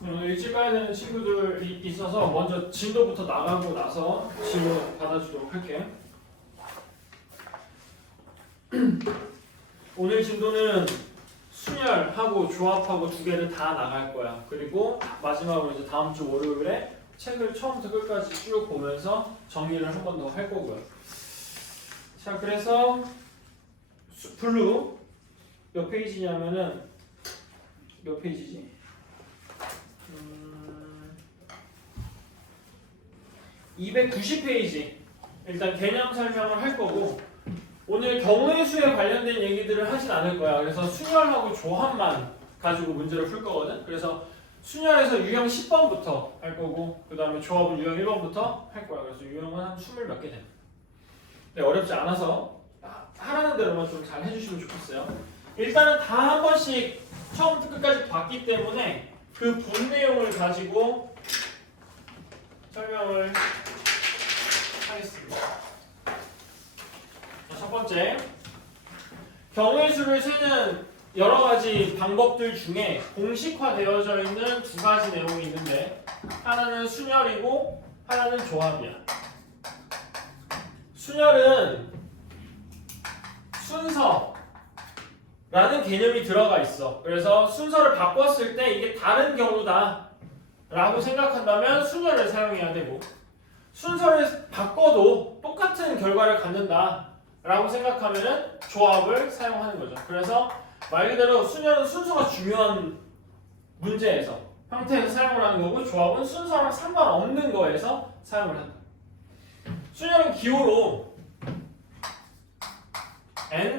일찍 가야 되는 친구들이 있어서 먼저 진도부터 나가고 나서 질문 받아주도록 할게. 오늘 진도는 순열하고 조합하고 두 개를 다 나갈 거야. 그리고 마지막으로 이제 다음 주 월요일에 책을 처음부터 끝까지 쭉 보면서 정리를 한 번 더 할 거고요. 자, 그래서 블루 몇 페이지냐면은 몇 페이지지? 290페이지. 일단 개념 설명을 할 거고 오늘 경우의 수에 관련된 얘기들을 하진 않을 거야. 그래서 순열하고 조합만 가지고 문제를 풀 거거든. 그래서 순열에서 유형 10번부터 할 거고 그 다음에 조합은 유형 1번부터 할 거야. 그래서 유형은 한 20 몇 개 돼. 네, 어렵지 않아서 하라는 대로만 좀 잘 해주시면 좋겠어요. 일단은 다 한 번씩 처음부터 끝까지 봤기 때문에 그 본 내용을 가지고 설명을 하겠습니다. 첫 번째, 경우의 수를 세는 여러 가지 방법들 중에 공식화되어져 있는 두 가지 내용이 있는데 하나는 순열이고 하나는 조합이야. 순열은 순서라는 개념이 들어가 있어. 그래서 순서를 바꿨을 때 이게 다른 경우다 라고 생각한다면 순열을 사용해야 되고 순서를 바꿔도 똑같은 결과를 갖는다 라고 생각하면은 조합을 사용하는 거죠. 그래서 말 그대로 순열은 순서가 중요한 문제에서 형태에서 사용을 하는 거고 조합은 순서랑 상관없는 거에서 사용을 한다. 순열은 기호로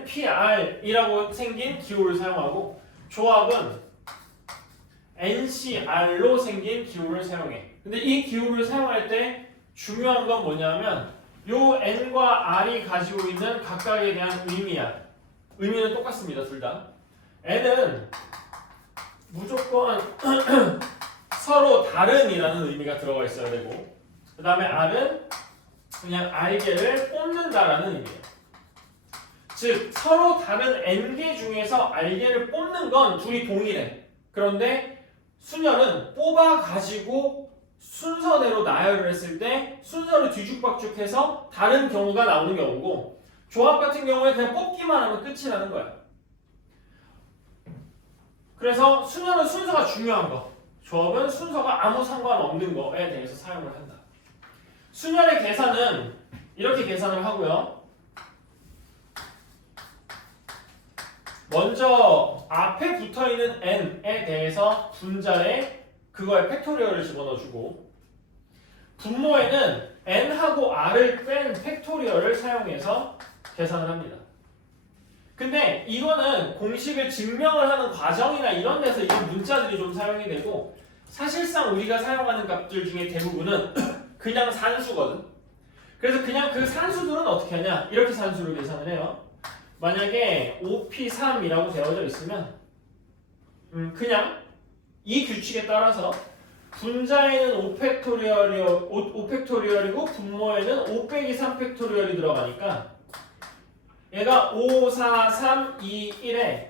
NPR이라고 생긴 기호를 사용하고 조합은 NCR로 생긴 기호를 사용해. 근데 이 기호를 사용할 때 중요한 건 뭐냐면 요 N과 R이 가지고 있는 각각에 대한 의미야. 의미는 똑같습니다, 둘 다. N은 무조건 서로 다른이라는 의미가 들어가 있어야 되고 그 다음에 R은 그냥 R개를 뽑는다라는 의미예요. 즉 서로 다른 N개 중에서 R개를 뽑는 건 둘이 동일해. 그런데 순열은 뽑아가지고 순서대로 나열을 했을 때 순서를 뒤죽박죽해서 다른 경우가 나오는 경우고 조합 같은 경우에 그냥 뽑기만 하면 끝이라는 거야. 그래서 순열은 순서가 중요한 거, 조합은 순서가 아무 상관없는 거에 대해서 사용을 한다. 순열의 계산은 이렇게 계산을 하고요. 먼저 앞에 붙어있는 n에 대해서 분자에 그거에 팩토리얼을 집어넣어주고 분모에는 n하고 r을 뺀 팩토리얼을 사용해서 계산을 합니다. 근데 이거는 공식을 증명을 하는 과정이나 이런 데서 이런 문자들이 좀 사용이 되고 사실상 우리가 사용하는 값들 중에 대부분은 그냥 산수거든. 그래서 그냥 그 산수들은 어떻게 하냐? 이렇게 산수를 계산을 해요. 만약에 5p3이라고 되어져 있으면 그냥 이 규칙에 따라서 분자에는 5팩토리얼이고 분모에는 5 빼기 3팩토리얼이 들어가니까 얘가 5, 4, 3, 2, 1에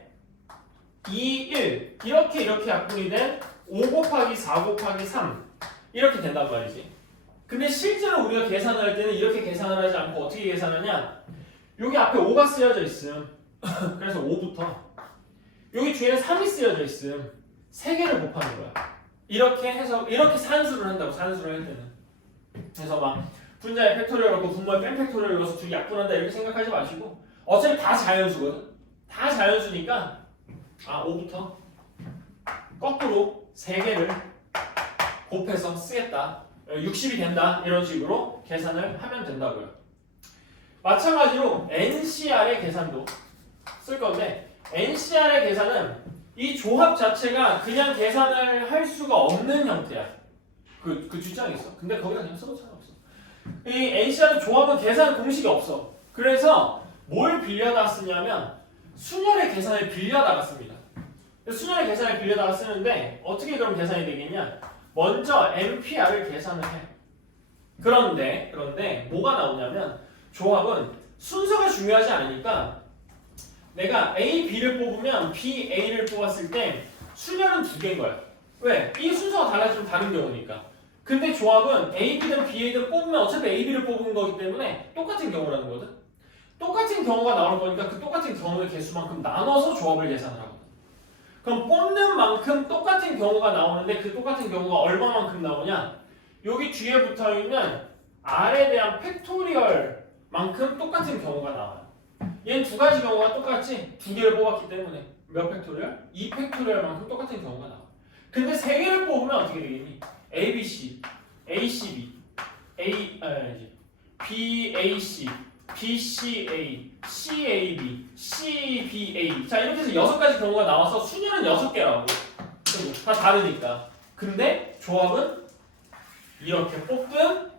2, 1 이렇게 약분이 된 5 곱하기 4 곱하기 3 이렇게 된단 말이지. 근데 실제로 우리가 계산을 할 때는 이렇게 계산을 하지 않고 어떻게 계산하냐? 여기 앞에 5가 쓰여져 있음. 그래서 5부터 여기 뒤에는 3이 쓰여져 있음. 3개를 곱하는 거야. 이렇게 해서 이렇게 산수를 한다고 산수를 할 때는. 그래서 막 분자에 팩토리얼 넣고 분모에 뺀 팩토리얼 넣어서 둘이 약분한다 이렇게 생각하지 마시고 어차피 다 자연수거든. 다 자연수니까 5부터 거꾸로 3개를 곱해서 쓰겠다. 60이 된다. 이런 식으로 계산을 하면 된다고요. 마찬가지로 NCR의 계산도 쓸 건데 NCR의 계산은 이 조합 자체가 그냥 계산을 할 수가 없는 형태야. 그 뒷장에 있어. 근데 거기다 그냥 써도 상관없어. 이 NCR은 조합은 계산 공식이 없어. 그래서 뭘 빌려다 쓰냐면 순열의 계산을 빌려다가 씁니다. 순열의 계산을 빌려다가 쓰는데 어떻게 그럼 계산이 되겠냐? 먼저 NPR을 계산을 해. 그런데 뭐가 나오냐면 조합은 순서가 중요하지 않으니까 내가 A, B를 뽑으면 B, A를 뽑았을 때 순열은 2개인 거야. 왜? 이 순서가 달라지면 다른 경우니까. 근데 조합은 A, B든 B, A든 뽑으면 어차피 A, B를 뽑은 거기 때문에 똑같은 경우라는 거든. 똑같은 경우가 나올 거니까 그 똑같은 경우의 개수만큼 나눠서 조합을 계산을 하거든. 그럼 뽑는 만큼 똑같은 경우가 나오는데 그 똑같은 경우가 얼마만큼 나오냐? 여기 뒤에 붙어있는 R에 대한 팩토리얼만큼 똑같은 경우가 나와요. 얘는 두 가지 경우가 똑같지? 두 개를 뽑았기 때문에 몇 팩토리얼? 2 팩토리얼만큼 똑같은 경우가 나와. 근데 세 개를 뽑으면 어떻게 되겠니? ABC, ACB, BAC, BCA, CAB, CBA. 자, 이렇게 해서 6가지 경우가 나와서 순위는 6개라고. 다 다르니까. 근데 조합은 이렇게 뽑든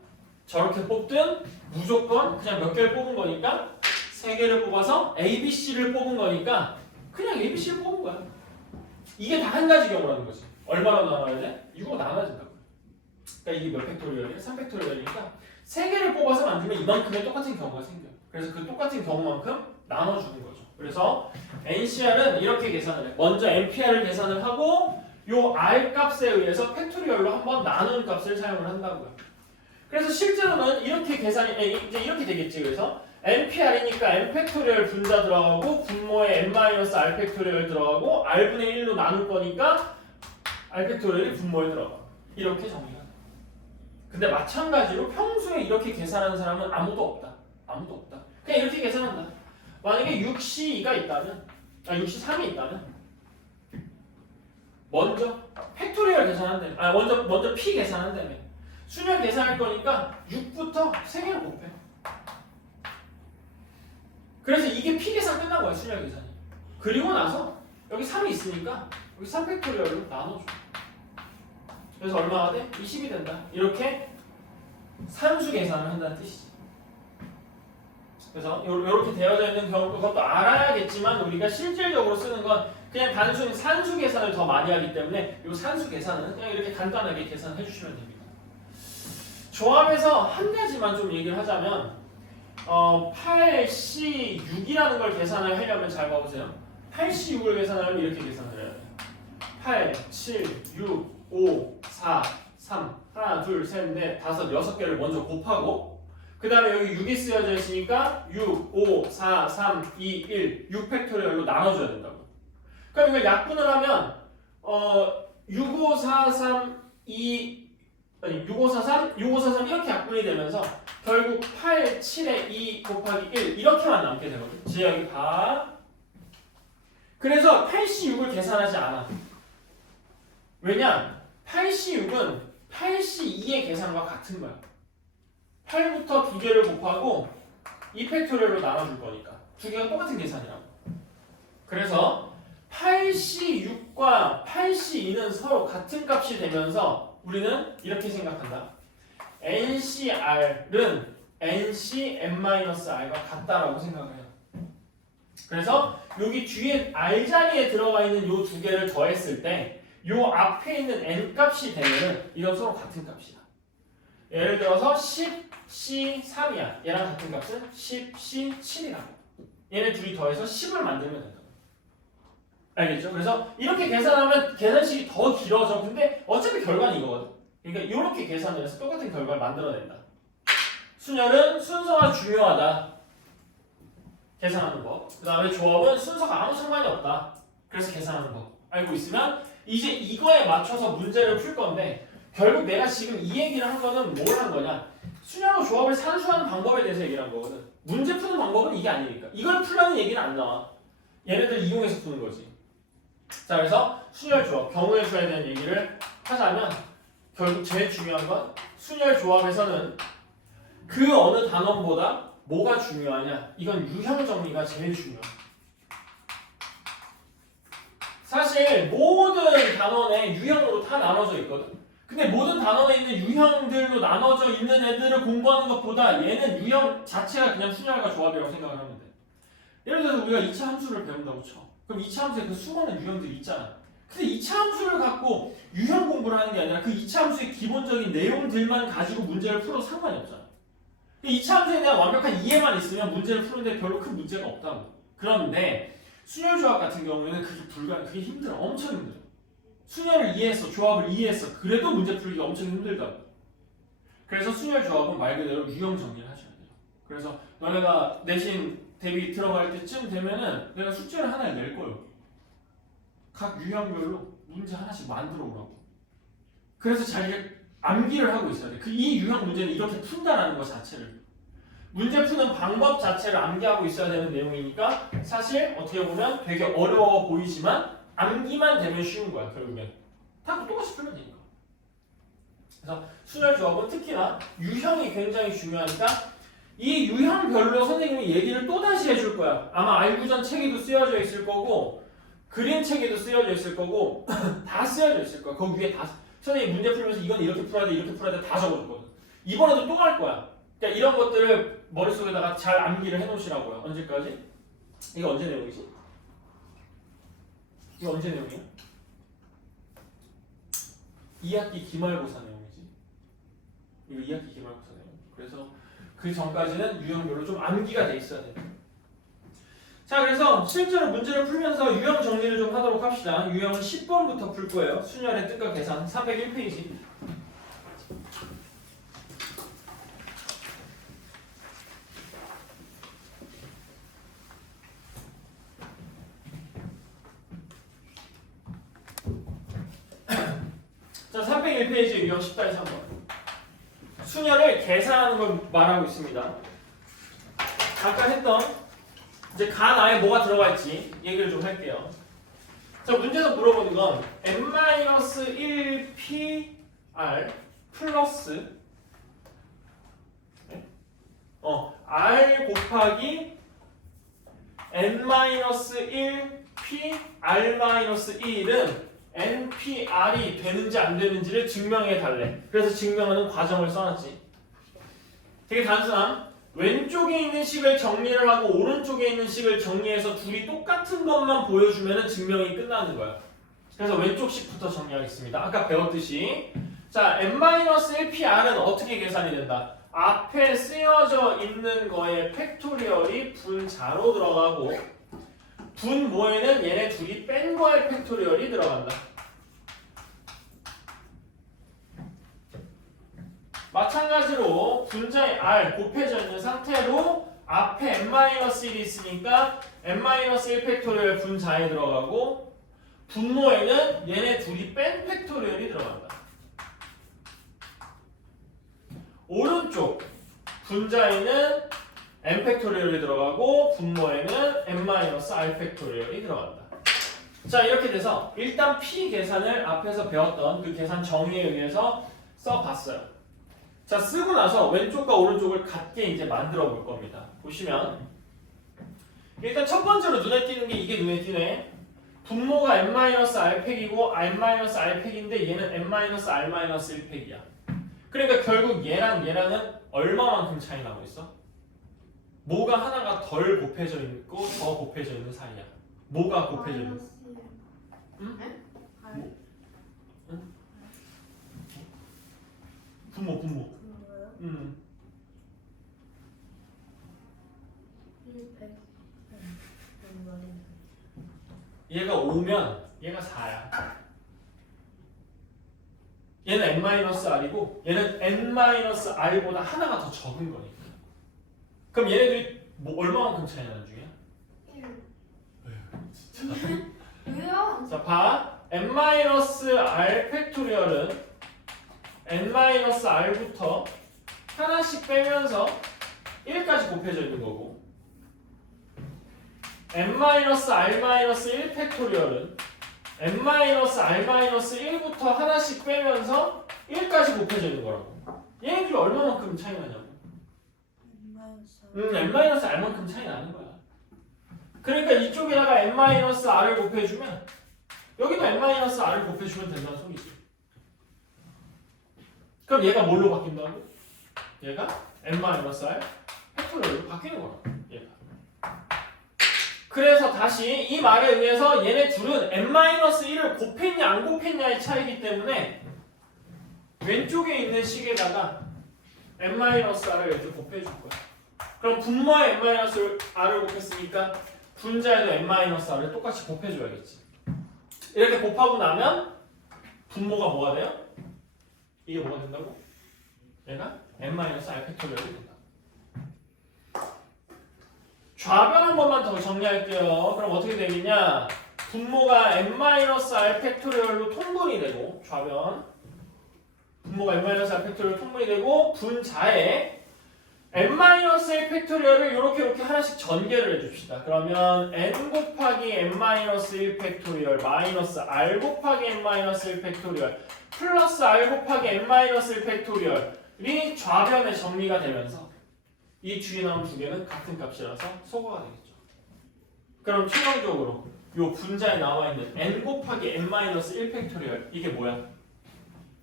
저렇게 뽑든 무조건 그냥 몇 개를 뽑은 거니까 3개를 뽑아서 ABC를 뽑은 거니까 그냥 ABC를 뽑은 거야. 이게 다 한 가지 경우라는 거지. 얼마나 나눠야 돼? 6으로 나눠야 된다고. 그러니까 이게 몇 팩토리얼이야? 3팩토리얼이니까 3개를 뽑아서 만들면 이만큼의 똑같은 경우가 생겨. 그래서 그 똑같은 경우만큼 나눠주는 거죠. 그래서 NCR은 이렇게 계산을 해. 먼저 NPR을 계산을 하고 요 R 값에 의해서 팩토리얼로 한번 나누는 값을 사용을 한다고요. 그래서 실제로는 이렇게 계산이 이제 이렇게 되겠지. 그래서 NPR이니까 N 팩토리얼 분자 들어가고 분모에 N-R 팩토리얼 들어가고 R분의 1로 나눌 거니까 R 팩토리얼이 분모에 들어가. 이렇게 정리가 돼. 근데 마찬가지로 평소에 이렇게 계산하는 사람은 아무도 없다. 아무도 없다. 그냥 이렇게 계산한다. 만약에 6C2가 있다면, 6C3이 있다면 먼저 팩토리얼 계산한다면, 먼저 P 계산한다면 순열 계산할 거니까 6부터 3개를 곱해. 그래서 이게 P 계산 끝난 거야, 순열 계산이. 그리고 나서 여기 3이 있으니까 여기 3팩토리얼로 나눠줘. 그래서 얼마가 돼? 20이 된다. 이렇게 산수 계산을 한다는 뜻이지. 그래서 이렇게 되어져 있는 경우 그것도 알아야겠지만 우리가 실질적으로 쓰는 건 그냥 단순히 산수 계산을 더 많이 하기 때문에 이 산수 계산은 그냥 이렇게 간단하게 계산해 주시면 됩니다. 조합에서 한 가지만 좀 얘기를 하자면 8C6이라는 걸 계산을 하려면 잘 봐보세요. 8C6을 계산하려면 이렇게 계산을 해야 돼요. 8, 7, 6, 5, 4, 3 하나, 둘, 셋, 넷, 다섯, 6개를 먼저 곱하고 그 다음에 여기 6이 쓰여져 있으니까 6, 5, 4, 3, 2, 1 6팩토리얼로 나눠줘야 된다고. 그럼 이걸 약분을 하면 6, 5, 4, 3, 6, 5, 4, 3, 6, 5, 4, 3 이렇게 약분이 되면서 결국 8, 7에 2 곱하기 1 이렇게만 남게 되거든. 지 여기 봐. 그래서 8C6을 계산하지 않아. 왜냐? 8C6은 8C2의 계산과 같은 거야. 8부터 2개를 곱하고 2팩토리얼로 나눠줄 거니까 2개가 똑같은 계산이라고. 그래서 8C6과 8C2는 서로 같은 값이 되면서 우리는 이렇게 생각한다. NCR은 NCN-R과 같다라고 생각을 해요. 그래서 여기 뒤에 R 자리에 들어가 있는 요 두 개를 더했을 때 요 앞에 있는 N 값이 되면은 이건 서로 같은 값이다. 예를 들어서 10C3이야. 얘랑 같은 값은 10C7이라고. 얘네 둘이 더해서 10을 만들면 된다. 알겠죠? 그래서 이렇게 계산하면 계산식이 더 길어져. 근데 어차피 결과는 이거거든. 그러니까 이렇게 계산을 해서 똑같은 결과를 만들어낸다. 순열은 순서가 중요하다. 계산하는 거. 그 다음에 조합은 순서가 아무 상관이 없다. 그래서 계산하는 거. 알고 있으면 이제 이거에 맞춰서 문제를 풀 건데 결국 내가 지금 이 얘기를 한 거는 뭘 한 거냐? 순열과 조합을 산수하는 방법에 대해서 얘기를 한 거거든. 문제 푸는 방법은 이게 아니니까. 이걸 풀라는 얘기는 안 나와. 얘네들 이용해서 푸는 거지. 자, 그래서 순열 조합, 경우의 수에 대한 얘기를 하자면 결국 제일 중요한 건 순열 조합에서는 그 어느 단원보다 뭐가 중요하냐? 이건 유형 정리가 제일 중요해. 사실 모든 단원에 유형으로 다 나눠져 있거든. 근데 모든 단원에 있는 유형들로 나눠져 있는 애들을 공부하는 것보다 얘는 유형 자체가 그냥 순열과 조합이라고 생각을 하면 돼. 예를 들어서 우리가 2차 함수를 배운다고 쳐. 그럼 2차 함수에 그 수많은 유형들이 있잖아. 근데 2차 함수를 갖고 유형 공부를 하는 게 아니라 그 2차 함수의 기본적인 내용들만 가지고 문제를 풀어도 상관이 없잖아. 2차 함수에 대한 완벽한 이해만 있으면 문제를 푸는데 별로 큰 문제가 없다고. 그런데 순열조합 같은 경우에는 그게 힘들어. 엄청 힘들어. 순열을 이해했어. 조합을 이해했어. 그래도 문제 풀기가 엄청 힘들다고. 그래서 순열 조합은 말 그대로 유형 정리를 하셔야 돼요. 그래서 너네가 내신 대비 들어갈 때쯤 되면은 내가 숙제를 하나를 낼 거예요. 각 유형별로 문제 하나씩 만들어 오라고. 그래서 자기가 암기를 하고 있어야 돼. 이 유형 문제는 이렇게 푼다라는 것 자체를. 문제 푸는 방법 자체를 암기하고 있어야 되는 내용이니까 사실 어떻게 보면 되게 어려워 보이지만 암기만 되면 쉬운 거야. 결국엔 다 똑같이 풀면 되니까. 그래서 순열 조합은 특히나 유형이 굉장히 중요하니까 이 유형별로 선생님이 얘기를 또다시 해줄 거야. 아마 알구전 책에도 쓰여져 있을 거고 그림 책에도 쓰여져 있을 거고 다 쓰여져 있을 거야. 거기 위에 다 선생님이 문제 풀면서 이건 이렇게 풀어야 돼 이렇게 풀어야 돼 다 적어줬거든. 이번에도 또 할 거야. 그러니까 이런 것들을 머릿속에다가 잘 암기를 해놓으시라고요. 언제까지? 이거 언제 내용이지? 이거 언제 내용이야? 2학기 기말고사 내용이지. 이거 2학기 기말고사 내용. 그래서 그 전까지는 유형별로 좀 암기가 돼 있어야 돼. 자, 그래서 실제로 문제를 풀면서 유형 정리를 좀 하도록 합시다. 유형은 10번부터 풀 거예요. 순열의 뜻과 계산 301페이지. 자, 301페이지 유형 10-3번. 순열을 계산하는 걸 말하고 있습니다. 아까 했던 이제 간 안에 뭐가 들어가 있지 얘기를 좀 할게요. 자, 문제에서 물어보는 건 n-1pr 플러스 r 곱하기 n-1pr-1은 NPR이 되는지 안 되는지를 증명해 달래. 그래서 증명하는 과정을 써놨지. 되게 단순함. 왼쪽에 있는 식을 정리를 하고 오른쪽에 있는 식을 정리해서 둘이 똑같은 것만 보여주면 증명이 끝나는 거야. 그래서 왼쪽 식부터 정리하겠습니다. 아까 배웠듯이 자, n-1pr은 어떻게 계산이 된다? 앞에 쓰여져 있는 거에 팩토리얼이 분자로 들어가고 분모에는 얘네 둘이 뺀 거에 팩토리얼이 들어간다. 마찬가지로 분자의 r 곱해져 있는 상태로 앞에 n-1이 있으니까 n-1 팩토리얼 분자에 들어가고 분모에는 얘네 둘이 뺀 팩토리얼이 들어간다. 오른쪽 분자에는 n 팩토리얼이 들어가고 분모에는 n-r 팩토리얼이 들어간다. 자, 이렇게 돼서 일단 p 계산을 앞에서 배웠던 그 계산 정의에 의해서 써봤어요. 자, 쓰고 나서 왼쪽과 오른쪽을 같게 이제 만들어 볼 겁니다. 보시면 일단 첫 번째로 눈에 띄는 게 이게 눈에 띄네. 분모가 n-r 팩이고 n-r 팩인데 얘는 n-r 1 팩이야. 그러니까 결국 얘랑은 얼마만큼 차이 나고 있어? 뭐가 하나가 덜 곱해져 있고 더 곱해져 있는 사이야. 뭐가 곱해져 있는? 응? 뭐? 응? 분모. 응. 100. 얘가 5면 얘가 4야. 얘는 n-r이고 얘는 n-r보다 하나가 더 적은 거니까. 그럼 얘네들이 뭐 얼마만큼 차이 나는 중이야? 1. 진짜. 왜요? 자, 봐. n-r 팩토리얼은 n-r부터 하나씩 빼면서 1까지 곱해져 있는 거고 n-r-1 팩토리얼은 n-r-1부터 하나씩 빼면서 1까지 곱해져 있는 거라고. 얘네들이 얼마만큼 차이 나냐고. n-r만큼 차이 나는 거야. 그러니까 이쪽에다가 n-r을 곱해주면 여기도 n-r을 곱해주면 된다는 소리지. 그럼 얘가 뭘로 바뀐다고? 얘가 n-r 팩토리얼로 바뀌는 거라고. 얘가. 그래서 다시 이 말에 의해서 얘네 둘은 n-1을 곱했냐 안 곱했냐의 차이기 때문에 왼쪽에 있는 식에다가 n-r을 이렇게 곱해줄 거야. 그럼 분모에 n-r을 곱했으니까 분자에도 n-r을 똑같이 곱해줘야겠지. 이렇게 곱하고 나면 분모가 뭐가 돼요? 이게 뭐가 된다고? 얘가 n-r 팩토리얼이 된다. 좌변 한 번만 더 정리할게요. 그럼 어떻게 되겠냐? 분모가 n-r 팩토리얼로 통분이 되고 좌변 분모가 n-r 팩토리얼로 통분이 되고 분자에 n-1 팩토리얼을 이렇게 하나씩 전개를 해줍시다. 그러면 n 곱하기 n-1 팩토리얼 마이너스 r 곱하기 n-1 팩토리얼 플러스 r 곱하기 n-1 팩토리얼이 좌변에 정리가 되면서 이 뒤에 나온 두 개는 같은 값이라서 소거가 되겠죠. 그럼 최종적으로 이 분자에 나와 있는 n 곱하기 n-1 팩토리얼 이게 뭐야?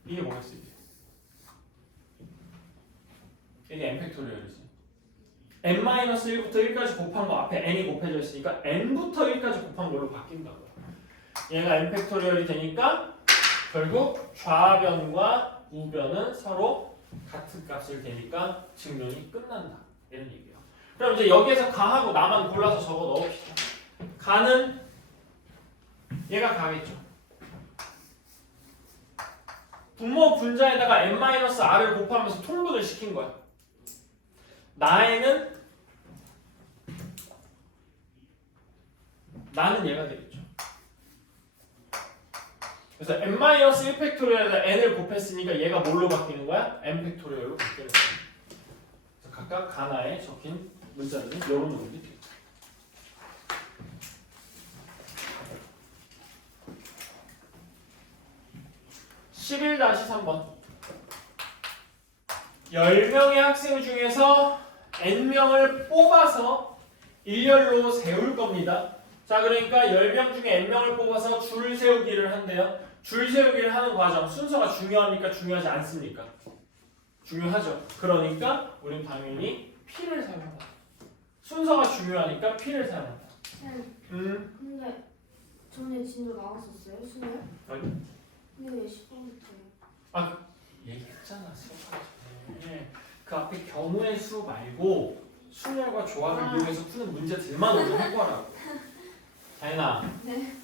이게 뭐겠어 이게? 이게 n 팩토리얼이지. n-1부터 1까지 곱한 거 앞에 n이 곱해져 있으니까 n부터 1까지 곱한 걸로 바뀐다고요. 얘가 n 팩토리얼이 되니까 결국 좌변과 우변은 서로 같은 값을 대니까 증론이 끝난다. 이런 얘기예요. 그럼 이제 여기에서 가하고 나만 골라서 적어 넣읍시다. 가는 얘가 가겠죠. 분모 분자에다가 n-r을 곱하면서 통분을 시킨 거야. 나는 얘가 되겠죠. 그래서 n-1 팩토리얼에다 n을 곱했으니까 얘가 뭘로 바뀌는 거야? n 팩토리얼로 바뀌는 거야. 그래서 각각 가나에 적힌 문자들은 이런 놈들이 되겠죠. (11-3번) 10명의 학생 중에서 n명을 뽑아서 일렬로 세울 겁니다. 자, 그러니까 10명 중에 n명을 뽑아서 줄 세우기를 한대요. 줄 세우기를 하는 과정, 순서가 중요합니까? 중요하지 않습니까? 중요하죠. 그러니까 우린 당연히 P를 사용한다. 순서가 중요하니까 P를 사용한다. 근데 전에 진도 나왔었어요? 수능? 아니. 근데 왜 10번부터요? 얘기했잖아. 수업하기 그 앞에 경우의 수 말고 순열과 조합을 이용해서 푸는 문제들만 오늘 할 거라고. 다현아. 네.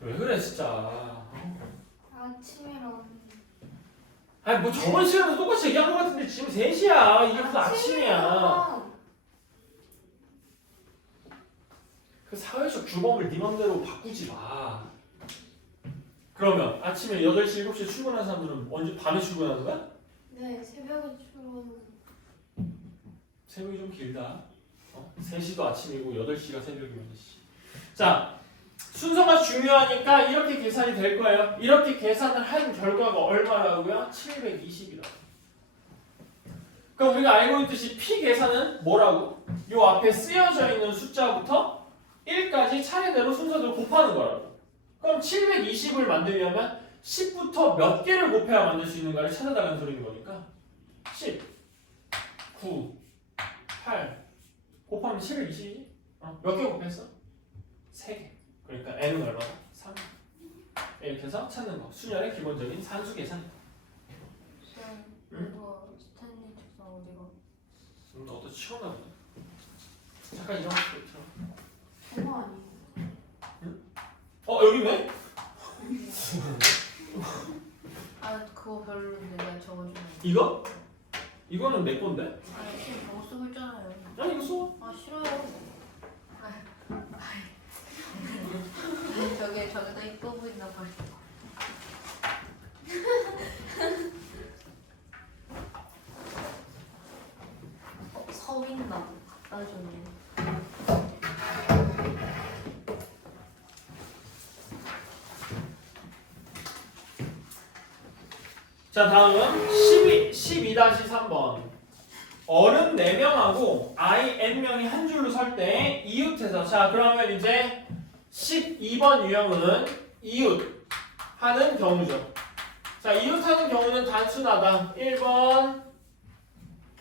왜 그래 진짜. 아침이랑 아니 뭐 저번 시간에도 똑같이 얘기한 거 같은데 지금 3시야. 이게 무슨 아침이야. 그 사회적 규범을 네 맘대로 바꾸지 마. 그러면 아침에 8시, 7시에 출근하는 사람들은 언제 밤에 출근하는 거야? 네, 새벽에 출근. 새벽이 좀 길다. 3시도 아침이고 8시가 새벽이면 자, 순서가 중요하니까 이렇게 계산이 될 거예요. 이렇게 계산을 한 결과가 얼마라고요? 720이라고. 그럼 우리가 알고 있듯이 P 계산은 뭐라고? 요 앞에 쓰여져 있는 숫자부터 1까지 차례대로 순서대로 곱하는 거라고. 그럼 720을 만들려면 10부터 몇 개를 곱해야 만들 수 있는가를 찾아달라는 소리인 거니까 10, 9, 8 곱하면 720이지? 몇 개 곱했어? 3개. 그러니까 n은 얼마나? 3. 이렇게 해서 찾는 거. 수열의 기본적인 산수 계산. 이거 스탠리 책상 어디가? 너도 치웠나 보네. 잠깐 이런 거 들어. 그거 아니에요? 여기 왜? 그거 별로인데 내가 적어주면. 이거? 이거는 내 건데? 아니 지금 못 쓰고 있잖아요. 야 이거 써. 싫어요. 저게 저기다 이뻐 보인다 봐. 서윈나 갖다 줬네. 자 다음은 12-3번 어른 4명하고 아이 n명이 한 줄로 설 때 이웃해서 자 그러면 이제 12번 유형은 이웃하는 경우죠. 자 이웃하는 경우는 단순하다. 1번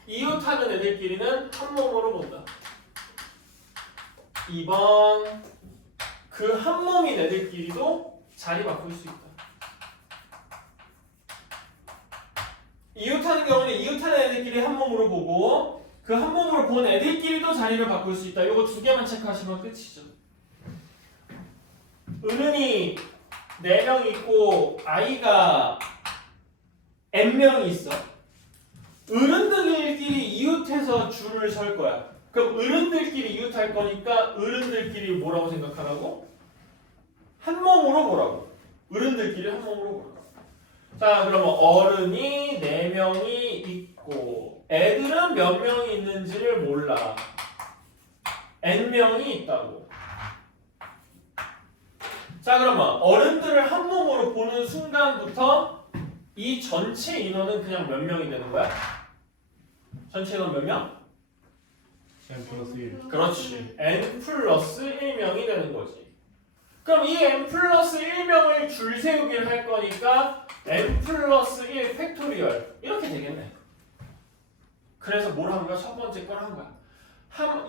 이웃하는 애들끼리는 한 몸으로 본다. 2번 그 한 몸인 애들끼리도 자리 바꿀 수 있다. 이웃하는 경우는 이웃하는 애들끼리 한 몸으로 보고 그 한 몸으로 본 애들끼리도 자리를 바꿀 수 있다. 이거 두 개만 체크하시면 끝이죠. 은은히 4명 있고 아이가 n명이 있어. 어른들끼리 이웃해서 줄을 설 거야. 그럼 어른들끼리 이웃할 거니까 어른들끼리 뭐라고 생각하라고? 한 몸으로 보라고. 어른들끼리 한 몸으로 보라고. 자, 그러면 어른이 4명이 있고 애들은 몇 명이 있는지를 몰라. n명이 있다고. 자, 그러면 어른들을 한 몸으로 보는 순간부터 이 전체 인원은 그냥 몇 명이 되는 거야? 전체 인원 몇 명? n 플러스 1. 그렇지. n 플러스 1명이 되는 거지. 그럼 이 n 플러스 1명을 줄 세우기를 할 거니까 n 플러스 1 팩토리얼 이렇게 되겠네. 그래서 뭘 한 거야? 첫 번째 걸 한 거야.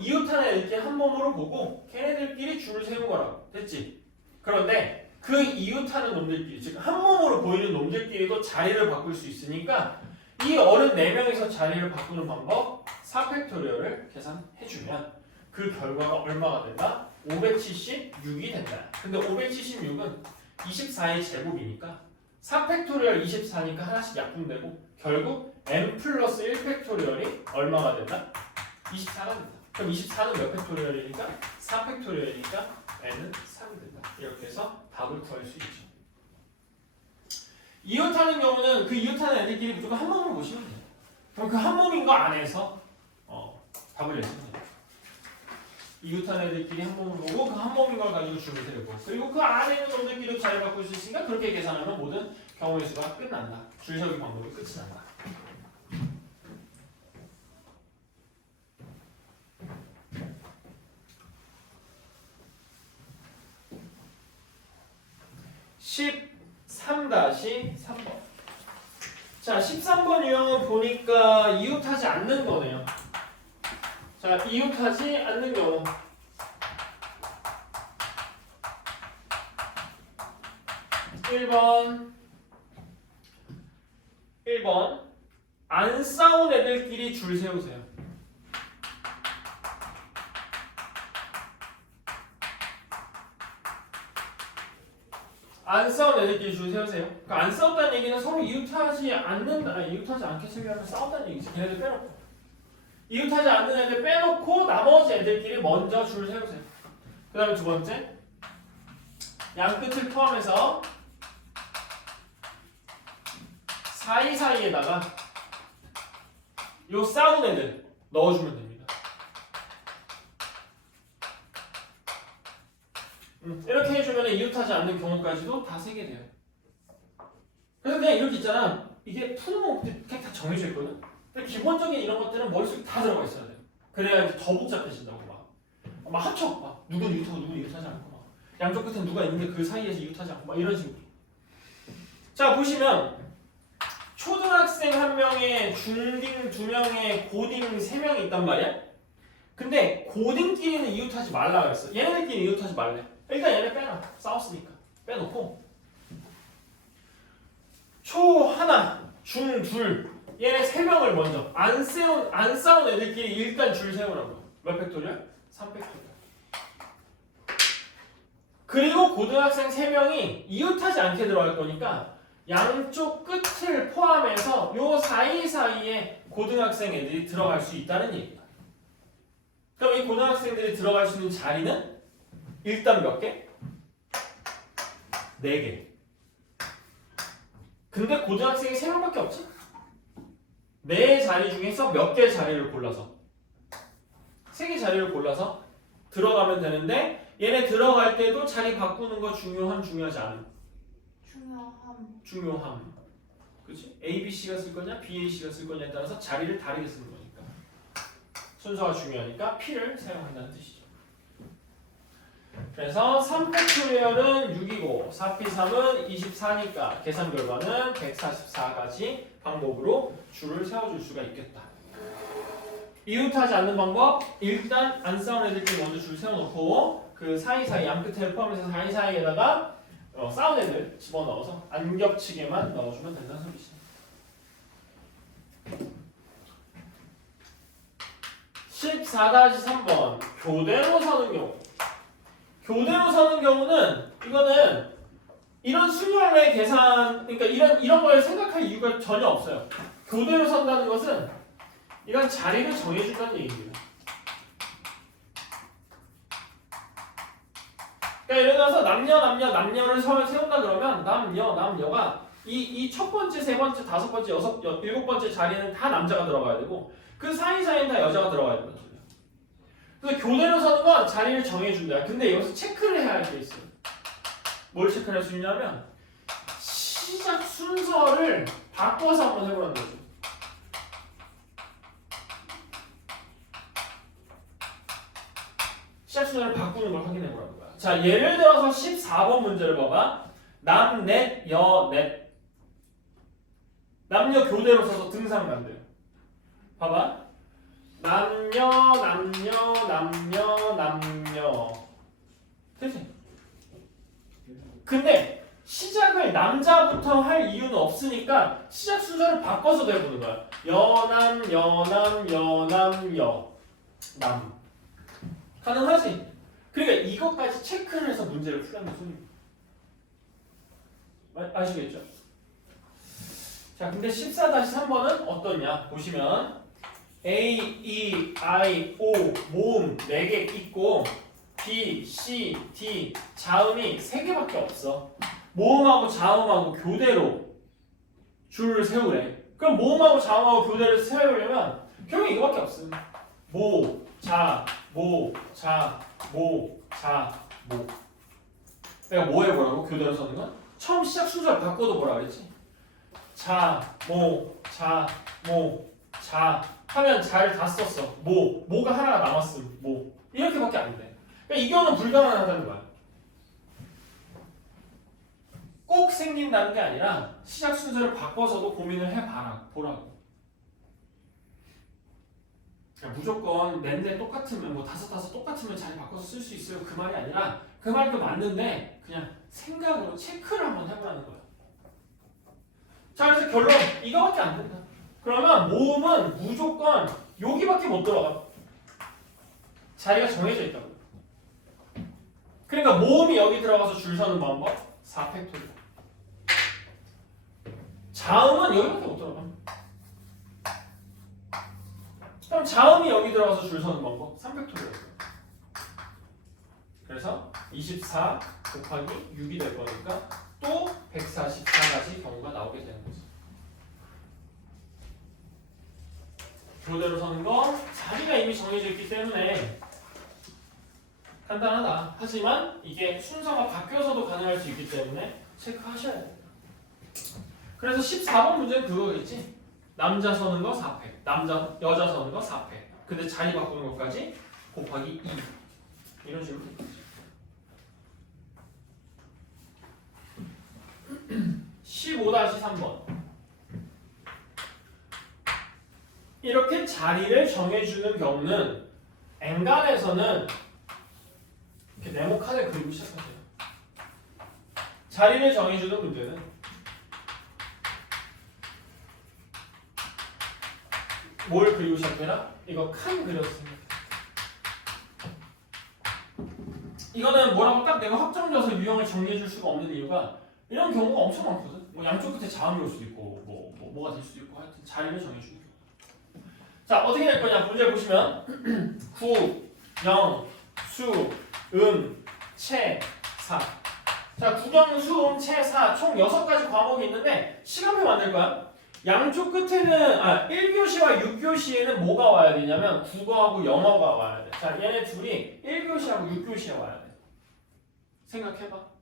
이웃하는 애들끼리 한 몸으로 보고 걔네들끼리 줄을 세운 거라고. 됐지? 그런데 그 이웃하는 놈들끼리, 즉 한 몸으로 보이는 놈들끼리도 자리를 바꿀 수 있으니까 이 어른 4명에서 자리를 바꾸는 방법 4팩토리얼을 계산해주면 그 결과가 얼마가 된다? 576이 된다. 근데 576은 24의 제곱이니까 4팩토리얼 24니까 하나씩 약분되고 결국 n 플러스 1 팩토리얼이 얼마가 된다? 24가 된다. 그럼 24는 몇 팩토리얼이니까? 4 팩토리얼이니까 n은 3이 된다. 이렇게 해서 답을 구할 수 있죠. 이웃하는 경우는 그 이웃하는 애들끼리 무조건 한 몸으로 보시면 돼요. 그럼 그 한 몸인 거 안에서 답을 내시면 돼요. 이웃하는 애들끼리 한 몸을 보고 그 한 몸인 걸 가지고 줄을 세우고 그리고 그 안에 있는 놈들끼리도 자리 바꿀 수 있으니까 그렇게 계산하면 모든 경우의 수가 끝난다. 줄 세우기 방법이 끝이 난다. (13-3번) 자, 13번 유형은 보니까 이웃하지 않는 거네요. 자, 이웃하지 않는 경우. (1번) 안 싸운 애들끼리 줄 세우세요. 안 싸운 애들끼리 줄 세우세요. 그러니까 안 싸웠다는 얘기는 서로 이웃하지 않는다. 아니, 이웃하지 않게 쓰려면 싸웠다는 얘기지. 걔네들 빼놓고. 이웃하지 않는 애들 빼놓고 나머지 애들끼리 먼저 줄 세우세요. 그 다음에 두 번째. 양 끝을 포함해서 사이사이에다가 요 싸운 애들 넣어주면 됩니다. 이렇게 해주면 이웃하지 않는 경우까지도 다 세게 돼요. 그래서 그냥 이렇게 있잖아. 이게 푸는 방법들이 그냥 다 정해져 있거든. 근데 기본적인 이런 것들은 머릿속에 다 들어가 있어야 돼요. 그래야 더 복잡해진다고 막 합쳐. 막 누군 이웃하고 누군 이웃하지 않고 막 양쪽 끝에 누가 있는데 그 사이에서 이웃하지 않고 막 이런 식으로. 자, 보시면 초등학생 1명에 중딩 2명에 고딩 3명이 있단 말이야. 근데 고딩끼리는 이웃하지 말라 그랬어. 얘네들끼리 이웃하지 말래. 일단 얘네 빼놔. 싸웠으니까. 빼놓고 초 하나, 중 둘, 얘네 3명을 먼저 안 싸운 애들끼리 일단 줄 세우라고. 몇 팩토리얼? 3팩토리얼. 그리고 고등학생 3명이 이웃하지 않게 들어갈 거니까 양쪽 끝을 포함해서 요 사이사이에 고등학생 애들이 들어갈 수 있다는 얘기야. 그럼 이 고등학생들이 들어갈 수 있는 자리는 일단 몇 개? 4개. 근데 고등학생이 3명밖에 없지? 4 자리 중에서 몇 개 자리를 골라서 3개 자리를 골라서 들어가면 되는데 얘네 들어갈 때도 자리 바꾸는 거 중요함 중요하지 않음? 중요함. 그치? A, B, C가 쓸 거냐 B, A, C가 쓸 거냐에 따라서 자리를 다르게 쓰는 거니까 순서가 중요하니까 P를 사용한다는 뜻이죠. 그래서 3팩토리얼은 6이고 4P3은 24니까 계산 결과는 144가지 방법으로 줄을 세워줄 수가 있겠다. 이웃하지 않는 방법, 일단 안 싸운 애들끼리 먼저 줄 세워놓고 그 사이사이 양끝을 포함해서 사이사이에다가 싸운 애들 집어넣어서 안 겹치게만 넣어주면 된다는 소리지. 14-3번 교대로 서는 경우. 교대로 서는 경우는 이거는 이런 순열의 계산, 그러니까 이런 걸 생각할 이유가 전혀 없어요. 교대로 선다는 것은 이건 자리를 정해준다는 얘기입니다. 그러니까 예를 들어서 남녀를 세운다 그러면 남녀가 이 첫 번째, 세 번째, 다섯 번째, 일곱 번째 자리는 다 남자가 들어가야 되고 그 사이사이는 다 여자가 들어가야 된다. 그래서 교대로 서는 건 자리를 정해준다. 근데 여기서 체크를 해야 할 게 있어요. 뭘 체크를 할 수 있냐면 시작 순서를 바꿔서 한번 해보라는 거죠. 시작 순서를 바꾸는 걸 확인해 보라는 거야. 자, 예를 들어서 14번 문제를 봐봐. 남넷, 여넷. 남녀 교대로 써서 등상 만들어. 봐봐. 남녀. 그치? 근데 시작을 남자부터 할 이유는 없으니까 시작 순서를 바꿔서 해보는 거야. 여남. 가능하지? 그러니까 이것까지 체크를 해서 문제를 풀라는 소리입니다. 아시겠죠? 자, 근데 14-3번은 어떠냐? 보시면 A, E, I, O 모음 4개 있고 B, C, D 자음이 3개밖에 없어. 모음하고 자음하고 교대로 줄 세우래. 그럼 모음하고 자음하고 교대를 세우려면 결국 이거밖에 없음. 모, 자, 모, 자, 모, 자, 모. 내가 뭐 해보라고? 교대로 서는 건? 처음 시작 순서를 바꿔도 뭐라 그랬지? 자, 모, 자, 모, 자 하면 자를 다 썼어. 모가 하나가 남았음. 모 이렇게밖에 안 돼. 그러니까 이 경우는 불가능하다는 거야. 꼭 생긴다는 게 아니라 시작 순서를 바꿔서도 고민을 보라고. 그러니까 무조건 낸데 똑같으면 뭐 다섯 똑같으면 자리 바꿔서 쓸 수 있어요. 그 말이 아니라 그 말도 맞는데 그냥 생각으로 체크를 한번 해보라는 거야. 자, 그래서 결론 이거밖에 안 된다. 그러면 모음은 무조건 여기밖에 못 들어가. 자리가 정해져 있다고. 그러니까 모음이 여기 들어가서 줄 서는 방법 4팩토리얼. 자음은 여기밖에 못 들어가. 그럼 자음이 여기 들어가서 줄 서는 방법 3팩토리얼. 그래서 24 곱하기 6이 될 거니까 또 144가지 경우가 나오게 되는 거죠. 교대로 서는 거 자리가 이미 정해져 있기 때문에 간단하다. 하지만 이게 순서가 바뀌어서도 가능할 수 있기 때문에 체크하셔야 돼요. 그래서 14번 문제는 그거겠지. 남자 서는 거 4팩, 여자 서는 거 4팩. 근데 자리 바꾸는 것까지 곱하기 2. 이런 식으로 되겠지. 15-3번. 이렇게 자리를 정해주는 경우는 엔간에서는 이렇게 네모칸을 그리고 시작하세요. 자리를 정해주는 문제는 뭘 그리고 시작해라? 이거 칸 그렸습니다. 이거는 뭐라고 딱 내가 확정져서 유형을 정리해줄 수가 없는 이유가 이런 경우가 엄청 많거든. 뭐 양쪽 끝에 자음이 올 수도 있고 뭐가 될 수도 있고 하여튼 자리를 정해주는 경우. 자, 어떻게 될 거냐? 문제 보시면 구, 영, 수, 채, 사. 자, 구경, 수, 채, 사 총 6가지 과목이 있는데 시간표 만들 거야. 양쪽 끝에는 1교시와 6교시에는 뭐가 와야 되냐면 국어하고 영어가 와야 돼. 자, 얘네 둘이 1교시하고 6교시에 와야 돼. 생각해봐.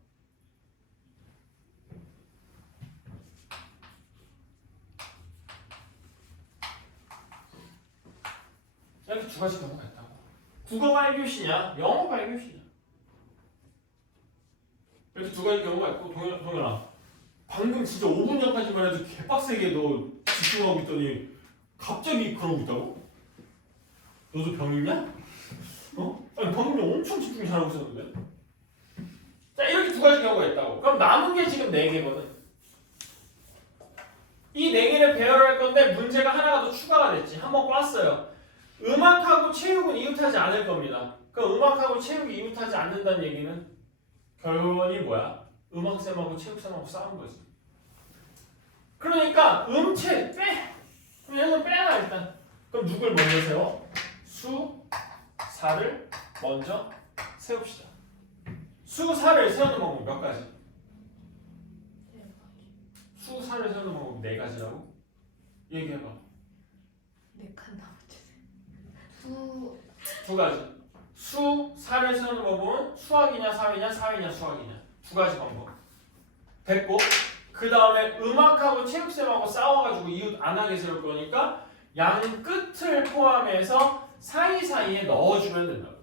이렇게 2가지 경우가 있다고. 국어가 1교시냐, 영어가 1교시냐. 이렇게 2가지 경우가 있고, 동현아. 방금 진짜 5분 전까지만 해도 개빡세게 너 집중하고 있더니 갑자기 그러고 있다고? 너도 병이냐? 아니 방금 엄청 집중 잘하고 있었는데? 자, 이렇게 2가지 경우가 있다고. 그럼 남은 게 지금 4개거든. 이 4개를 배열을 할 건데 문제가 하나가 더 추가가 됐지. 한번 꽈어요. 음악하고 체육은 이웃하지 않을 겁니다. 그럼 음악하고 체육이 이웃하지 않는다는 얘기는 결론이 뭐야? 음악쌤하고 체육쌤하고 싸운 거지. 그러니까 음체 빼. 그럼 얘는 빼놔 일단. 그럼 누굴 먼저 세워? 수, 사를 먼저 세웁시다. 수, 사를 세우는 방법 몇 가지? 수, 사를 세우는 방법 네 가지라고? 얘기해봐. 네칸 나머지. 두 가지. 수, 사를 세우는 방법은 수학이냐 사회냐 사회냐 수학이냐 두 가지 방법. 됐고 그 다음에 음악하고 체육쌤하고 싸워가지고 이웃 안 하게 세울 거니까 양 끝을 포함해서 사이사이에 넣어주면 된다고.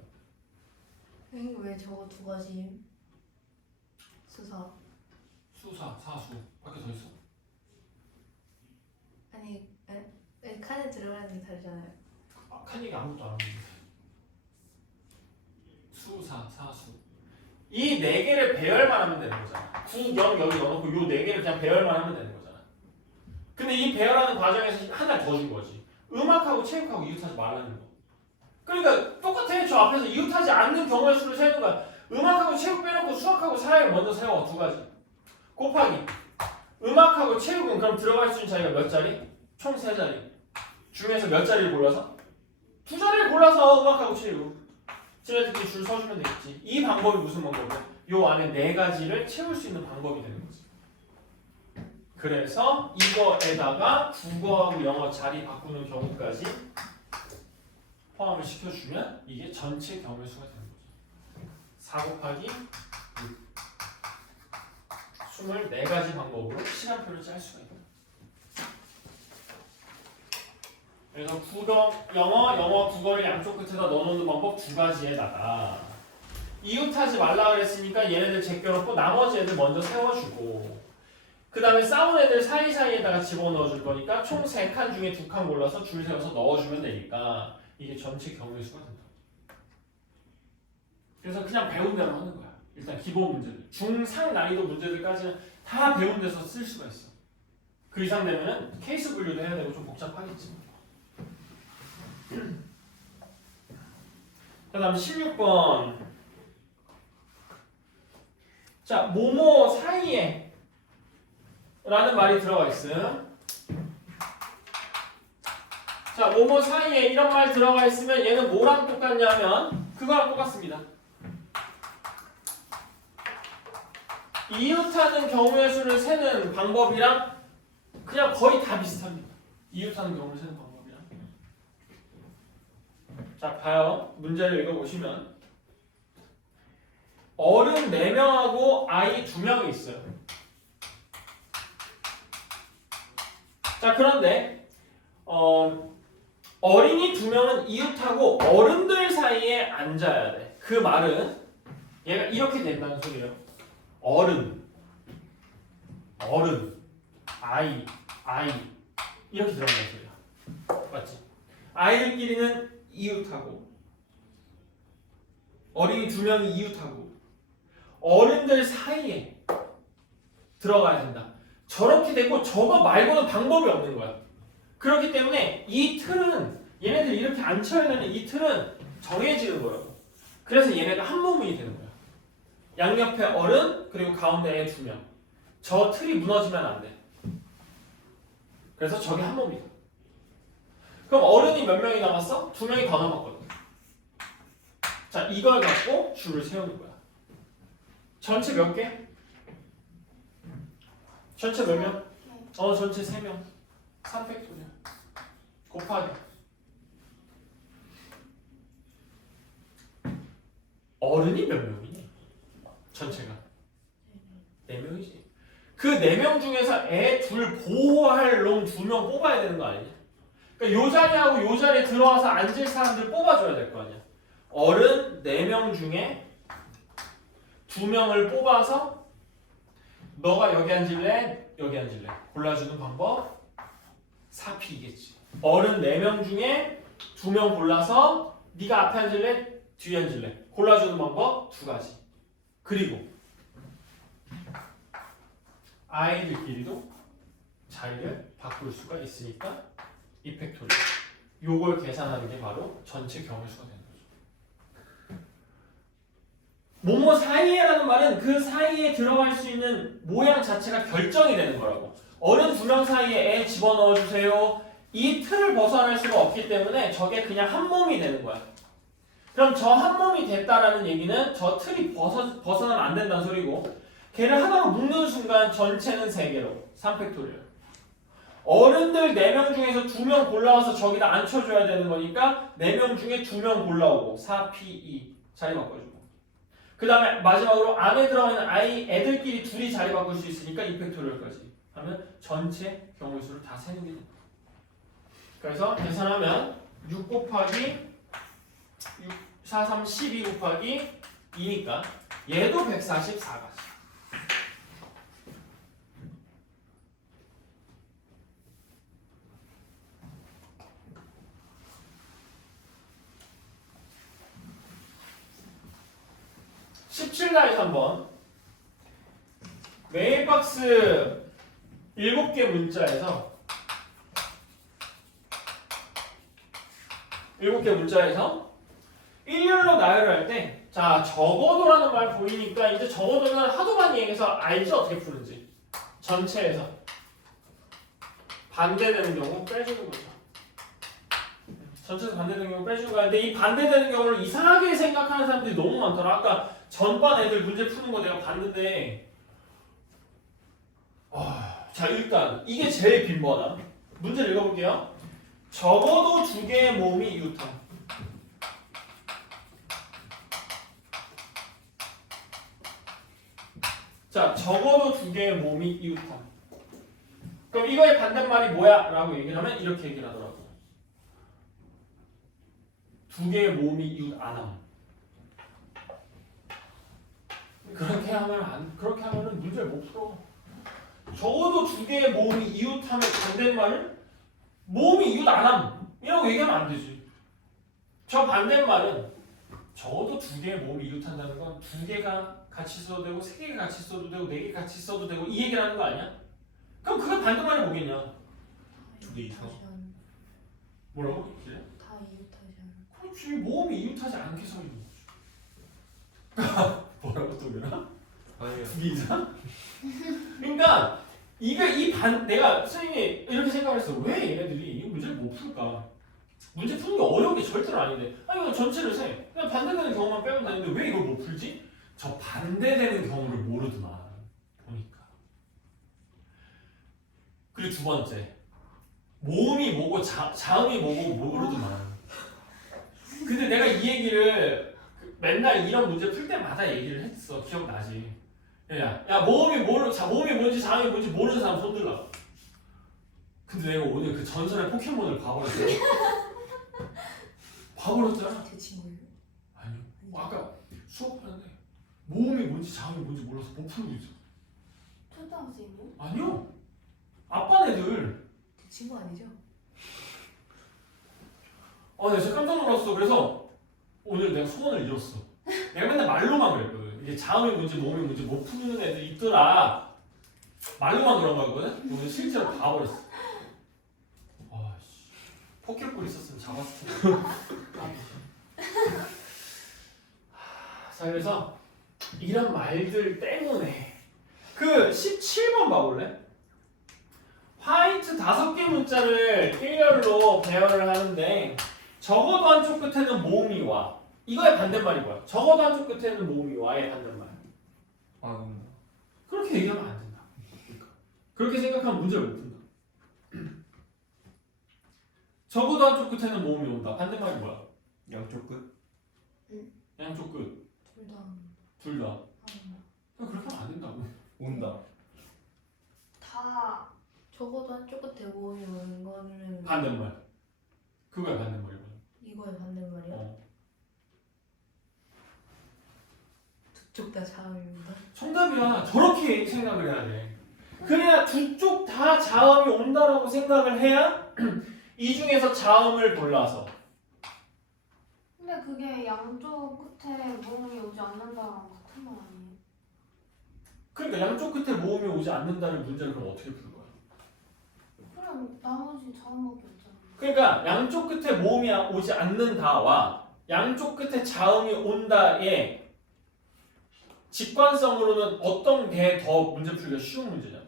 선생님 왜 저거 두 가지? 수사. 수사, 사수 밖에 더 있어? 아니 칸에 들어가는 게 다르잖아요. 칸 얘기 아무것도 안 하는데. 수사, 사수 이 네 개를 배열만 하면 되는 거잖아. 구, 영 여기 넣어놓고 요 네 개를 그냥 배열만 하면 되는 거잖아. 근데 이 배열하는 과정에서 하나 더 준 거지. 음악하고 체육하고 이웃하지 말라는 거. 그러니까 똑같아. 저 앞에서 이웃하지 않는 경우의 수를 세는 거야. 음악하고 체육 빼놓고 수학하고 사회를 먼저 세워 두 가지. 곱하기 음악하고 체육은 그럼 들어갈 수 있는 자리가 몇 자리? 총 세 자리. 중에서 몇 자리를 골라서? 두 자리를 골라서 음악하고 체육. 지네들끼리 줄 서주면 되겠지. 이 방법이 무슨 방법이야? 요 안에 네 가지를 채울 수 있는 방법이 되는 거지. 그래서 이거에다가 국어하고 영어 자리 바꾸는 경우까지 포함을 시켜주면 이게 전체 경우의 수가 되는 거죠. 4 곱하기 6. 24가지 방법으로 시간표를 짤 수가 있다. 그래서 영어, 국어를 양쪽 끝에다 넣어놓는 방법 두 가지에다가 이웃하지 말라 그랬으니까 얘네들 제껴놓고 나머지 애들 먼저 세워주고 그 다음에 싸운 애들 사이사이에다가 집어넣어 줄 거니까 총 3칸 중에 2칸 골라서 줄 세워서 넣어주면 되니까 이게 전체 경우의 수가 된다. 그래서 그냥 배운 대로 하는 거야. 일단 기본 문제들 중상 난이도 문제들까지는 다 배운 데서 쓸 수가 있어. 그 이상 되면은 케이스 분류도 해야 되고 좀 복잡하겠지. 그 다음 16번. 자, 뭐뭐 사이에 라는 말이 들어가 있음. 자, 뭐뭐 사이에 이런 말 들어가 있으면 얘는 뭐랑 똑같냐면 그거랑 똑같습니다. 이웃하는 경우의 수를 세는 방법이랑 그냥 거의 다 비슷합니다. 이웃하는 경우를 세는 방법이랑. 자, 봐요. 문제를 읽어보시면 어른 4명하고 아이 2명이 있어요. 자, 그런데 어린이 2명은 이웃하고 어른들 사이에 앉아야 돼. 그 말은 얘가 이렇게 된다는 소리예요. 어른, 아이 이렇게 들어간다는 소리야. 맞지? 아이들끼리는 이웃하고 어린이 2명이 이웃하고 어른들 사이에 들어가야 된다. 저렇게 되고 저거 말고는 방법이 없는 거야. 그렇기 때문에 이 틀은 얘네들 이렇게 앉혀야 되는 이 틀은 정해지는 거라고. 그래서 얘네가 한 몸이 되는 거야. 양옆에 어른 그리고 가운데에 2명. 저 틀이 무너지면 안 돼. 그래서 저게 한 몸이다. 그럼 어른이 몇 명이 남았어? 2명이 더 남았거든. 자, 이걸 갖고 줄을 세우는 거야. 전체 몇 개? 전체 몇 명? 전체 3명. 3팩토리얼. 곱하기. 어른이 몇 명이니? 전체가. 4명이지. 그 4명 중에서 애 둘 보호할 놈 2명 뽑아야 되는 거 아니냐? 그러니까 요 자리하고 요 자리에 들어와서 앉을 사람들 뽑아줘야 될 거 아니야? 어른 4명 중에 2명을 뽑아서 너가 여기 앉을래? 여기 앉을래? 골라주는 방법 4P겠지. 어른 4명 중에 2명 골라서 네가 앞에 앉을래? 뒤에 앉을래? 골라주는 방법 2가지. 그리고 아이들끼리도 자리를 바꿀 수가 있으니까 이 팩토리얼. 요걸 계산하는 게 바로 전체 경우의 수가 되는 거죠. 뭐뭐 사이에라는 말은 그 사이에 들어갈 수 있는 모양 자체가 결정이 되는 거라고. 어른 두 명 사이에 애 집어넣어 주세요. 이 틀을 벗어날 수가 없기 때문에 저게 그냥 한 몸이 되는 거야. 그럼 저 한 몸이 됐다라는 얘기는 저 틀이 벗어나면 안 된다는 소리고, 걔를 하나로 묶는 순간 전체는 3개로 3팩토리얼. 어른들 4명 중에서 2명 골라와서 저기다 앉혀줘야 되는 거니까 4명 중에 2명 골라오고 4P2 자리 바꿔주고, 그 다음에 마지막으로 안에 들어가는 애들끼리 둘이 자리 바꿀 수 있으니까 2팩토리얼까지 하면 전체 경우의 수를 다 세는 게 됩니다. 그래서 계산하면 6 곱하기 4, 3, 12 곱하기 2니까 얘도 144가지. (17) 3번 메일박스 7개 문자에서 7개 문자에서 일렬로 나열을 할 때, 자, 적어도라는 말 보이니까 이제 적어도는 하도 많이 얘기해서 알지 어떻게 푸는지. 전체에서 반대되는 경우 빼주는 거죠. 전체에서 반대되는 경우 빼주는 거야. 근데 이 반대되는 경우를 이상하게 생각하는 사람들이 너무 많더라. 아까 전반 애들 문제 푸는 거 내가 봤는데, 자, 일단 이게 제일 빈번함. 문제를 읽어볼게요. 적어도 2개의 몸이 이웃함. 자, 적어도 2개의 몸이 이웃함. 그럼 이거의 반대말이 뭐야? 라고 얘기를 하면 이렇게 얘기를 하더라고. 2개의 몸이 이웃 안함. 그렇게 하면은 문제를 못 풀어. 적어도 2개의 몸이 이웃함의 반대말을 몸이 이웃 안함이라고 얘기하면 안 되지. 저 반대말은 적어도 2개의 몸이 이웃한다는 건 2개가 같이 써도 되고 3개가 같이 써도 되고 4개가 같이 써도 되고 이 얘기를 하는 거 아니야? 그럼 그게 반대말이 뭐겠냐? 2개 이상? 뭐라고? 다 이웃하지 않아. 그렇지. 모험이 이웃하지 않게 서 있는 거죠. 뭐라고 또 그러나? 아니요. 2개 이상? 그러니까 내가 선생님이 이렇게 생각을 했어. 왜 얘네들이 이 문제를 못 풀까? 문제 푸는 게 어려운 게 절대로 아닌데, 아니 이거 전체를 세. 그냥 반대되는 경우만 빼면 되는데 왜 이걸 못 풀지? 저 반대되는 경우를 모르더만 보니까. 그리고 2번째, 모음이 뭐고 자음이 뭐고 모르더만. 근데 내가 이 얘기를 맨날 이런 문제 풀 때마다 얘기를 했어. 기억나지? 야, 모음이 뭔지 자음이 뭔지 모르는 사람 손 들라. 근데 내가 오늘 그 전설의 포켓몬을 봐버렸어. 봐버렸잖아. 제 친구예요? 아니요. 아까 수업하는데 모음이 뭔지 자음이 뭔지 몰라서 못 풀고 있어. 초등학생이요? 아니요. 아빠 애들. 제 친구 아니죠? 내가 진짜 깜짝 놀랐어. 그래서 오늘 내가 소원을 이뤘어. 내가 맨날 말로만 그랬거든. 이게 자음이 뭔지 모음이 뭔지 못 푸는 애들 있더라. 말로만 그런 거였거든. 오늘 실제로 봐버렸어. 와씨, 포켓볼 있었으면 잡았을 텐데. 자, 그래서 이런 말들 때문에 그 17번 봐볼래? 화이트 5개 문자를 일렬로 배열을 하는데 적어도 한쪽 끝에는 모음이 와. 이거의 반대말이 뭐야? 적어도 한쪽 끝에는 모음이 와의 반대말. 그렇게 얘기하면 안 된다. 그렇게 생각하면 문제를 못 푼다. 적어도 한쪽 끝에는 모음이 온다. 반대말이 뭐야? 양쪽 끝? 양쪽 끝. 둘 다. 둘 다. 그렇게 하면 안 된다고. 온다. 다 적어도 한쪽 끝에 모음이 오는 거는 반대말. 그거야 반대말이야. 이거의 반대말이야? 두 쪽 다 자음입니다. 정답이야. 저렇게 생각을 해야 돼. 그래야 두 쪽 다 자음이 온다라고 생각을 해야 이 중에서 자음을 골라서. 근데 그게 양쪽 끝에 모음이 오지 않는다랑 같은 말 아니에요? 그러니까 양쪽 끝에 모음이 오지 않는다는 문제를 그럼 어떻게 풀 거야? 그럼 나머지 자음밖에 없잖아. 그러니까 양쪽 끝에 모음이 오지 않는다와 양쪽 끝에 자음이 온다의 직관성으로는 어떤 게 더 문제 풀기가 쉬운 문제냐?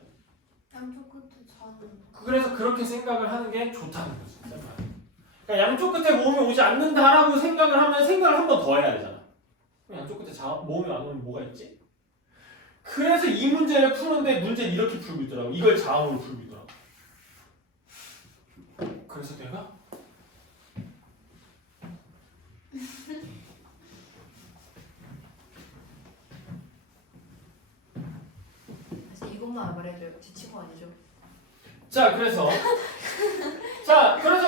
양쪽 끝에 자는. 그래서 그렇게 생각을 하는 게 좋다는 거지. 그러니까 양쪽 끝에 모음이 오지 않는다라고 생각을 하면 생각을 한 번 더 해야 되잖아. 그럼 양쪽 끝에 모음이 안 오면 뭐가 있지? 그래서 이 문제를 푸는데 문제는 이렇게 풀고 있더라고. 이걸 자음으로 풀고 있더라고. 그래서 내가 사실 이것만 말해줘요. 지치고 아니죠. 자 그래서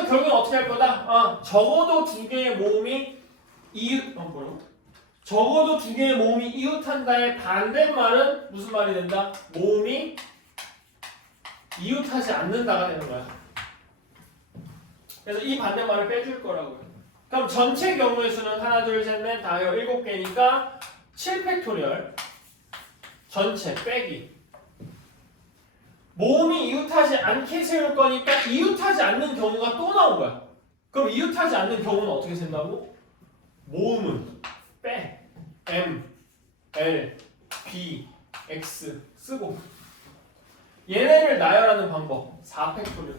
결국은 어떻게 할 거다? 적어도 두 개의 모음이 뭐라고? 적어도 두 개의 모음이 이웃한다의 반대말은 무슨 말이 된다? 모음이 이웃하지 않는다가 되는 거야. 그래서 이 반대말을 빼줄 거라고요. 그럼 전체 경우의 수는 하나, 둘, 셋, 넷, 다 해요. 7개니까 7팩토리얼 전체 빼기. 모음이 이웃하지 않게 세울 거니까 이웃하지 않는 경우가 또 나온 거야. 그럼 이웃하지 않는 경우는 어떻게 센다고? 모음은 빼 M, L, B, X 쓰고 얘네를 나열하는 방법 4팩토리얼.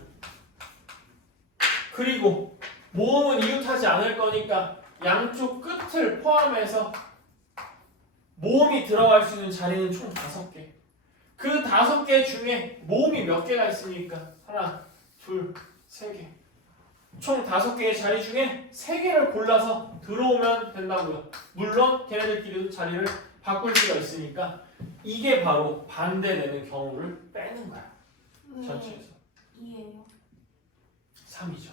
그리고 모음은 이웃하지 않을 거니까 양쪽 끝을 포함해서 모음이 들어갈 수 있는 자리는 총 5개. 그 5개 중에 모음이 몇 개가 있습니까? 하나, 둘, 3개. 총 5개의 자리 중에 3개를 골라서 들어오면 된다고요. 물론 걔네들끼리도 자리를 바꿀 수가 있으니까 이게 바로 반대되는 경우를 빼는 거야. 왜 전체에서 2예요? 3이죠.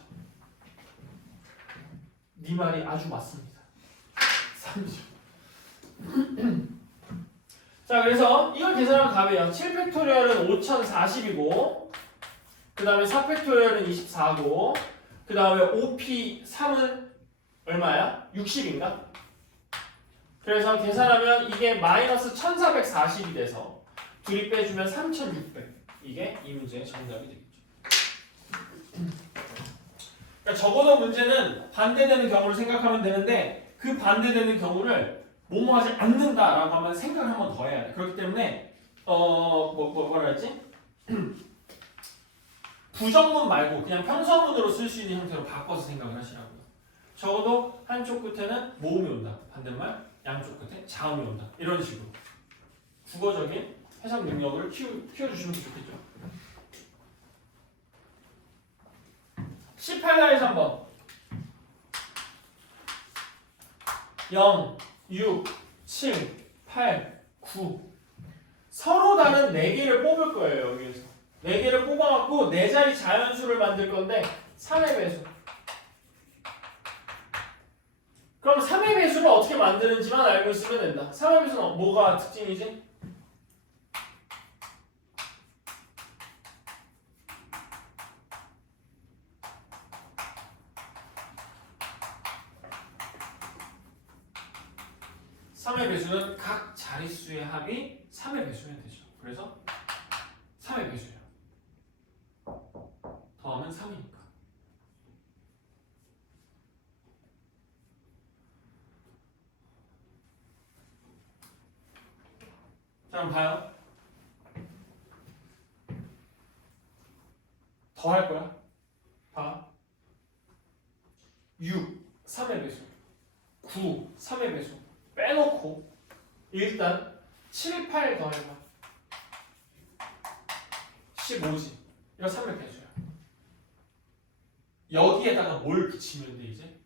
네 말이 아주 맞습니다. 3이죠. 자 그래서 이걸 계산하면 답이에요. 7팩토리얼은 5040이고 그 다음에 4팩토리얼은 24고 그 다음에 5p3은 얼마야? 60인가? 그래서 계산하면 이게 마이너스 1440이 돼서 둘이 빼주면 3600. 이게 이 문제의 정답이 되겠죠. 그러니까 적어도 문제는 반대되는 경우를 생각하면 되는데 그 반대되는 경우를 뭐뭐하지 않는다라고 하면 생각을 한 번 더 해야 돼. 그렇기 때문에 뭐라 했지? 부정문 말고 그냥 평서문으로 쓸 수 있는 형태로 바꿔서 생각을 하시라고요. 적어도 한쪽 끝에는 모음이 온다. 반대말 양쪽 끝에 자음이 온다. 이런 식으로 국어적인 해석 능력을 키워주시면 좋겠죠. 18가에서 한번 0, 6, 7, 8, 9 서로 다른 4개를 뽑을 거예요. 여기에서 4개를 뽑아갖고 4자리 자연수를 만들 건데 3의 배수. 그럼 3의 배수를 어떻게 만드는지만 알고 있으면 된다. 3의 배수는 뭐가 특징이지? (3의) 배수는 각 자릿수의 합이 3의 배수면 되죠. 그래서 3의 배수예요. 더하면 3이니까. 자 그럼 봐요. 더 할 거야. 봐. 6 3의 배수 9 3의 배수 빼놓고 일단 7, 8 더해봐 15지. 이거 3의 배수야. 여기에다가 뭘 붙이면 돼 이제?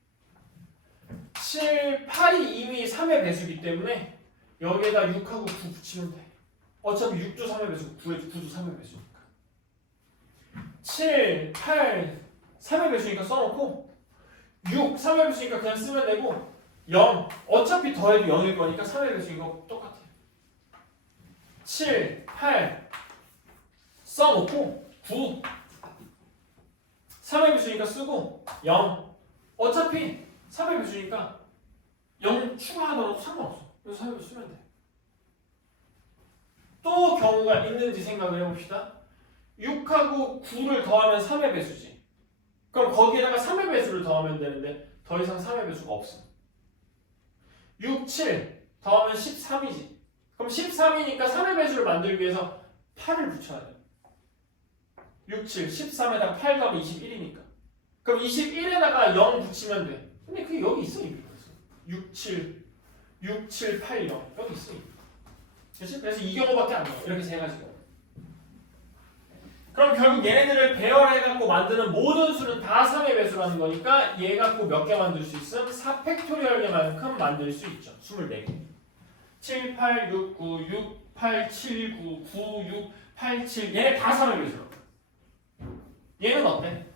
7, 8이 이미 3의 배수기 때문에 여기에다 6하고 9 붙이면 돼. 어차피 6도 3의 배수고 9도 3의 배수니까 7, 8, 3의 배수니까 써놓고 6, 3의 배수니까 그냥 쓰면 되고 0, 어차피 더해도 0일 거니까 3의 배수인 거 똑같아. 7, 8 써놓고 9 3의 배수니까 쓰고 0 어차피 3의 배수니까 0 추가하더라도 상관없어. 그래서 3의 배수 쓰면 돼. 또 경우가 있는지 생각을 해봅시다. 6하고 9를 더하면 3의 배수지. 그럼 거기에다가 3의 배수를 더하면 되는데 더 이상 3의 배수가 없어. 6, 7 더하면 13이지. 그럼 13이니까 3의 배수를 만들기 위해서 8을 붙여야 돼. 6, 7, 13에다가 8 더하면 21이니까. 그럼 21에다가 0 붙이면 돼. 근데 그게 여기 있어 이미. 6, 7, 6, 7, 8, 0 여기 있어 이미. 그렇지? 그래서 이 경우밖에 안 나와. 이렇게 세 가지가. 그럼 결국 얘네들을 배열해갖고 만드는 모든 수는 다 3의 배수라는 거니까 얘 갖고 몇 개 만들 수 있음? 4팩토리얼만큼 만들 수 있죠. 24개. 7, 8, 6, 9, 6, 8, 7, 9, 9, 6, 8, 7 얘네 다 3의 배수로. 얘는 어때?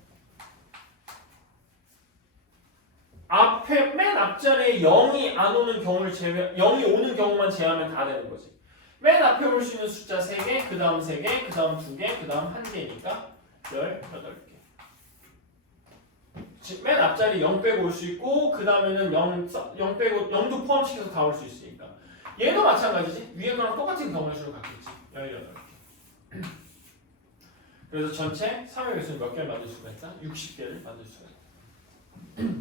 앞에 맨 앞자리에 0이 안 오는 경우를 제외 0이 오는 경우만 제외하면 다 되는 거지. 맨 앞에 올 수 있는 숫자 3개, 그 다음 3개, 그 다음 2개, 그 다음 1개니까 18개. 맨 앞자리 0 빼고 올 수 있고 그 다음에는 0 빼고 0도 포함시켜서 다 올 수 있으니까 얘도 마찬가지지. 위에 거랑 똑같은 경우의 수를 갖겠지. 18개. 그래서 전체 3의 배수는 몇 개를 만들 수가 있다? 60개를 만들 수가 있다.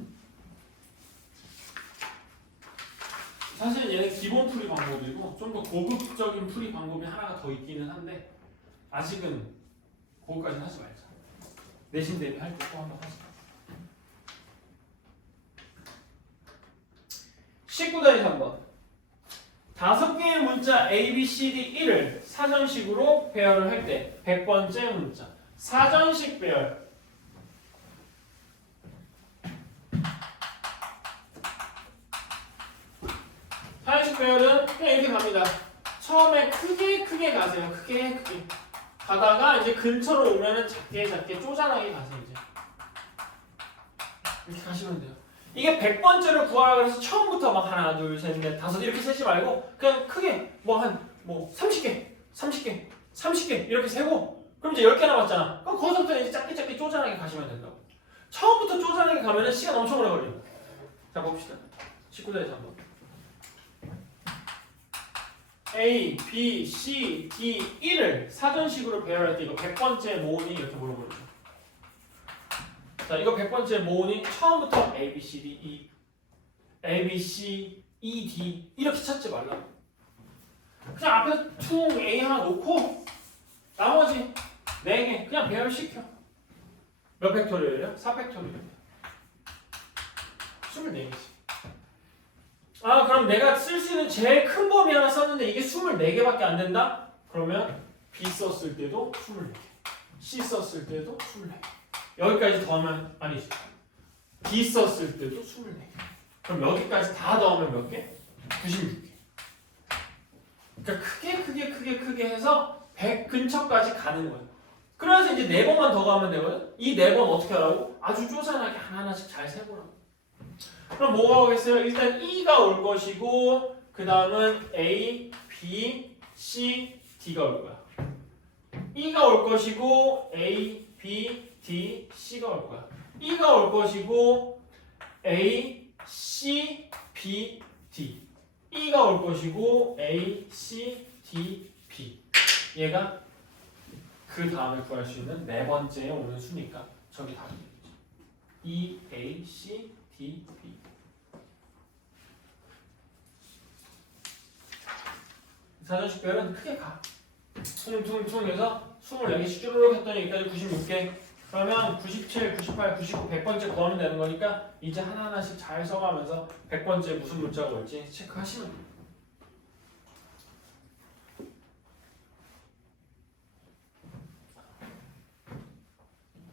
사실 얘는 기본 풀이 방법이고 좀 더 고급적인 풀이 방법이 하나가 더 있기는 한데 아직은 그거까지는 하지 말자. 내신 대비 할 때 또 한번 하자. 19-3번 5개의 문자 A, B, C, D, 1을 사전식으로 배열을 할 때 100번째 문자 사전식 배열 사전식 배열은 그냥 이렇게 갑니다. 처음에 크게 가세요. 크게 가다가 이제 근처로 오면은 작게 쪼잔하게 가세요. 이제 이렇게 가시면 돼요. 이게 100번째를 구하라 그래서 처음부터 막 하나, 둘, 셋, 넷, 다섯 이렇게 세지 말고 그냥 크게 뭐 30개 이렇게 세고 그럼 이제 10개 남았잖아. 그럼 거기서부터 이제 작게 쪼잔하게 가시면 된다고. 처음부터 쪼잔하게 가면은 시간 엄청 오래 걸려요. 자 봅시다. 19-3번 A, B, C, D, 1을 사전식으로 배열할 때 이거 100번째 모으니 이렇게 물어보죠. 자, 이거 100번째 모으니 처음부터 A, B, C, D, E, A, B, C, E, D 이렇게 찾지 말라. 그냥 앞에 퉁 A 하나 놓고 나머지 4개 그냥 배열시켜. 몇 팩토리얼이에요? 4팩토리얼. 24개지. 아 그럼 내가 쓸 수 있는 제일 큰 범위 하나 썼는데 이게 24개밖에 안 된다? 그러면 B 썼을 때도 24개 C 썼을 때도 24개 여기까지 더하면 아니지 D 썼을 때도 24개 그럼 여기까지 다 더하면 몇 개? 96개 그러니까 크게 해서 100 근처까지 가는 거야. 그래서 이제 4번만 더 가면 되거든? 이 4번 어떻게 하라고? 아주 쪼잔하게 하나하나씩 잘 세보라고. 그럼 뭐가 오겠어요? 일단 E가 올 것이고 그 다음은 A, B, C, D가 올 거야. E가 올 것이고 A, B, D, C가 올 거야. E가 올 것이고 A, C, B, D E가 올 것이고 A, C, D, B 얘가 그 다음에 구할 수 있는 4번째에 오는 수니까 저기 다 되겠지. E, A, C, D, B 사전식 배열은 크게 가. 퉁퉁퉁 해서 24개씩 쭈르륵 했더니 여기까지 96개. 그러면 97, 98, 99, 100번째 구하면 되는 거니까 이제 하나하나씩 잘 써가면서 100번째 무슨 문자가 올지 체크하시면 돼요.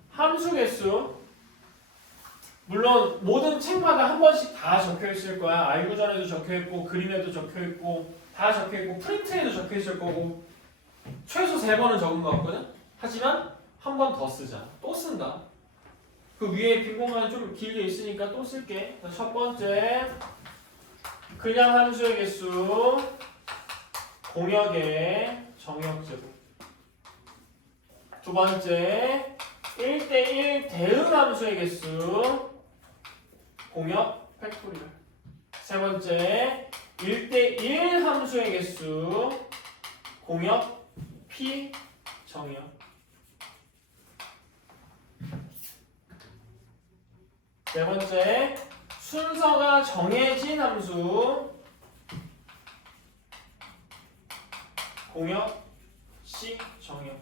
함수 개수 물론 모든 책마다 한 번씩 다 적혀 있을 거야. 알고전에도 적혀 있고 그림에도 적혀 있고 다 적혀 있고 프린트에도 적혀 있을 거고 최소 3번은 적은 것 같거든. 하지만 한 번 더 쓰자. 또 쓴다. 그 위에 빈 공간이 좀 길게 있으니까 또 쓸게. 첫 번째 그냥 함수의 개수 공역의 정역제곱. 두 번째 1대1 대응 함수의 개수 공역 팩토리얼. 세 번째 1대1 함수의 개수 공역 P 정역. 네 번째 순서가 정해진 함수 공역, 식, 정역.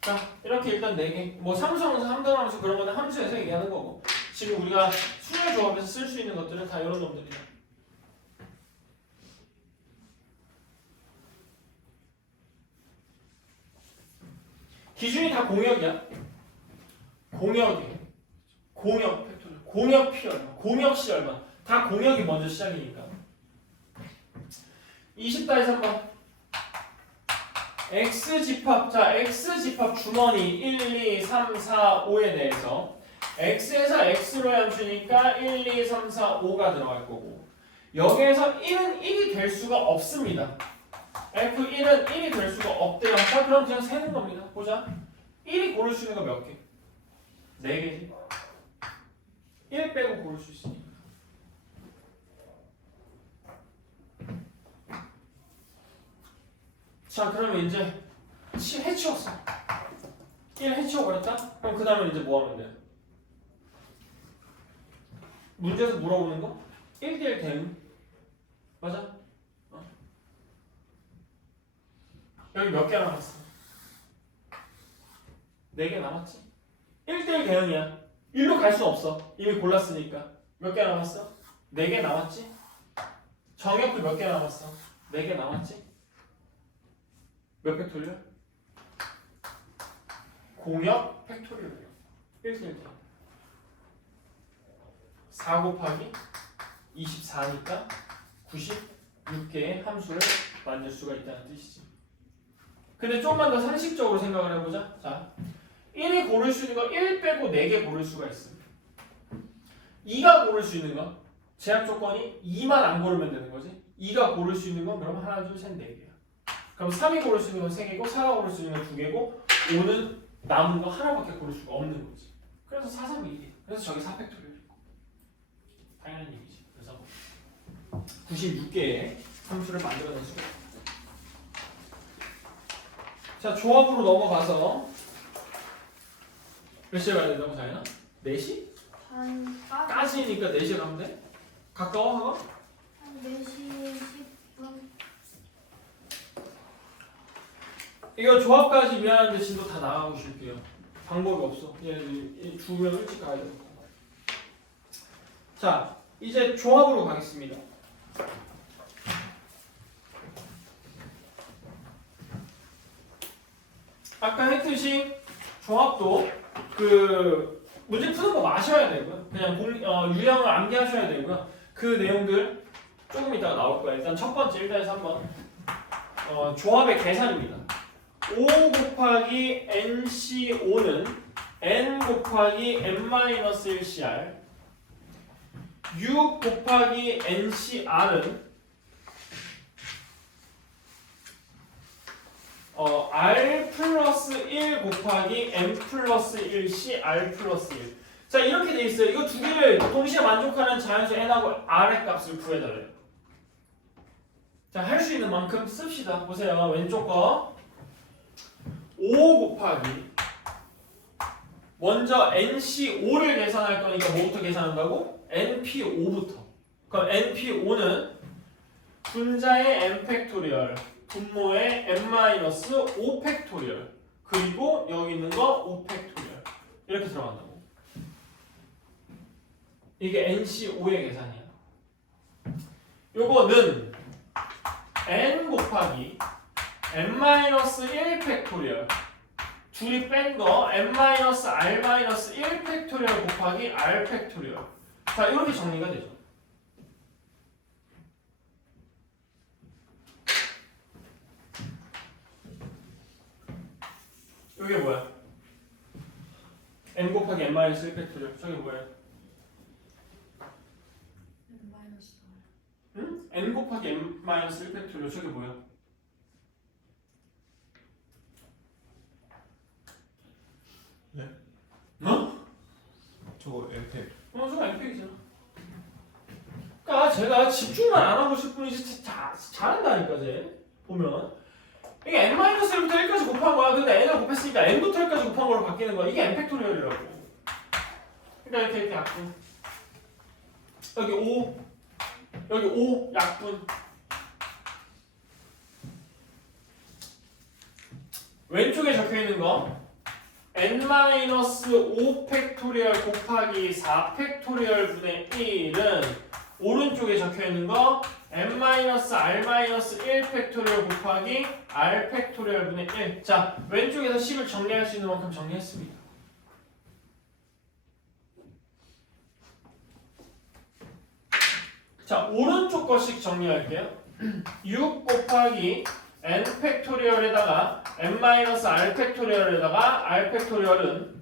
자, 이렇게 일단 4개. 뭐 상수함수, 함정함수 그런 거는 함수에서 얘기하는 거고. 지금 우리가 수열 조합에서 쓸 수 있는 것들은 다 이런 놈들이야. 기준이 다 공역이야. 공역이. 공역 팩토리얼. 공역 P 얼마. 공역 C 얼마. 다 공역이 먼저 시작이니까. 20-3번. X집합. 자, X집합 주머니 1, 2, 3, 4, 5에 대해서 X에서 X로의 함수니까 1, 2, 3, 4, 5가 들어갈 거고 여기에서 1은 1이 될 수가 없습니다. F1은 1이 될 수가 없대요. 자, 그럼 그냥 세는 겁니다. 보자. 1이 고를 수 있는 거 몇 개? 4개지. 1 빼고 고를 수 있으니까. 자, 그러면 이제 해치웠어. 1 해치워버렸다? 그럼 그 다음에 이제 뭐 하면 돼? 문제에서 물어보는 거? 1대1 대응. 맞아? 여기 몇 개 남았어? 4개 남았지? 1대1 대응이야. 1로 갈 수 없어. 이미 골랐으니까. 몇 개 남았어? 4개 남았지? 정역도 몇 개 남았어? 4개 남았지? 몇 팩토리얼? 공역 팩토리얼이요. 1대1 대응. 4 곱하기 24니까 96개의 함수를 만들 수가 있다는 뜻이지. 근데 좀만 더 상식적으로 생각을 해보자. 자, 1이 고를 수 있는 거 1 빼고 4개 고를 수가 있습니다. 2가 고를 수 있는 거 제약 조건이 2만 안 고르면 되는 거지. 2가 고를 수 있는 건 그럼 하나, 둘, 셋, 4개야. 그럼 3이 고를 수 있는 건 3개고 4가 고를 수 있는 건 2개고 5는 남은 거 하나밖에 고를 수가 없는 거지. 그래서 4, 3, 2. 그래서 저게 4팩토리얼이고 당연한 얘기지. 그래서 96개의 함수를 만들어낼 수가 있다. 자, 조합으로 넘어가서 몇 시에 가야 된다고 자연아? 4시? 까지니까 4시에 가면 돼? 가까워? 하나? 한 4시 10분. 이거 조합까지 미안한데 진도 다 나가고 싶게요. 방법이 없어. 얘 주면 일찍 가야 돼. 자, 이제 조합으로 가겠습니다. 아까 했듯이 조합도 그 문제 푸는 거 마셔야 되고요. 그냥 유형을 암기하셔야 되고요. 그 내용들 조금 이따가 나올 거예요. 일단 첫 번째 1-3번 조합의 계산입니다. 5 곱하기 NC5는 N 곱하기 N-1CR 6 곱하기 NCR은 R 플러스 1 곱하기 M 플러스 1C R 플러스 1. 자, 이렇게 돼 있어요. 이거 두 개를 동시에 만족하는 자연수 N하고 R의 값을 구해달래요. 자, 할 수 있는 만큼 씁시다. 보세요. 왼쪽 거 5 곱하기 먼저 NC5를 계산할 거니까 뭐부터 계산한다고? NP5부터. 그럼 NP5는 분자의 n 팩토리얼 분모의 n-5 팩토리얼 그리고 여기 있는 거 5 팩토리얼 이렇게 들어간다고. 이게 NC5의 계산이야. 요거는 n 곱하기 n-1 팩토리얼 둘이 뺀 거 n-r-1 팩토리얼 곱하기 r 팩토리얼. 자, 이렇게 정리가 되죠. 이게 뭐야? n 곱하기 n-1 팩토리얼. 저게 뭐예요? 응? n 곱하기 n-1 팩토리얼. 저게 뭐야? 네? 어? 저거 엠팩. 저거 n팩이잖아. 그러니까 제가 집중만 안 하고 싶은 분이 잘한다니까 쟤. 보면 이게 n-1부터 1까지 곱한 거야. 근데 n을 곱했으니까 n부터 1까지 곱한 걸로 바뀌는 거야. 이게 n 팩토리얼이라고. 그러니까 이렇게 약분. 여기 5 여기 5 약분. 왼쪽에 적혀있는 거 n-5 팩토리얼 곱하기 4 팩토리얼 분의 1은 오른쪽에 적혀있는 거 n-r-1 팩토리얼 곱하기 r 팩토리얼 분의 1. 자, 왼쪽에서 10을 정리할 수 있는 만큼 정리했습니다. 자, 오른쪽 것씩 정리할게요. 6 곱하기 n 팩토리얼에다가 n-r 팩토리얼에다가 r 팩토리얼은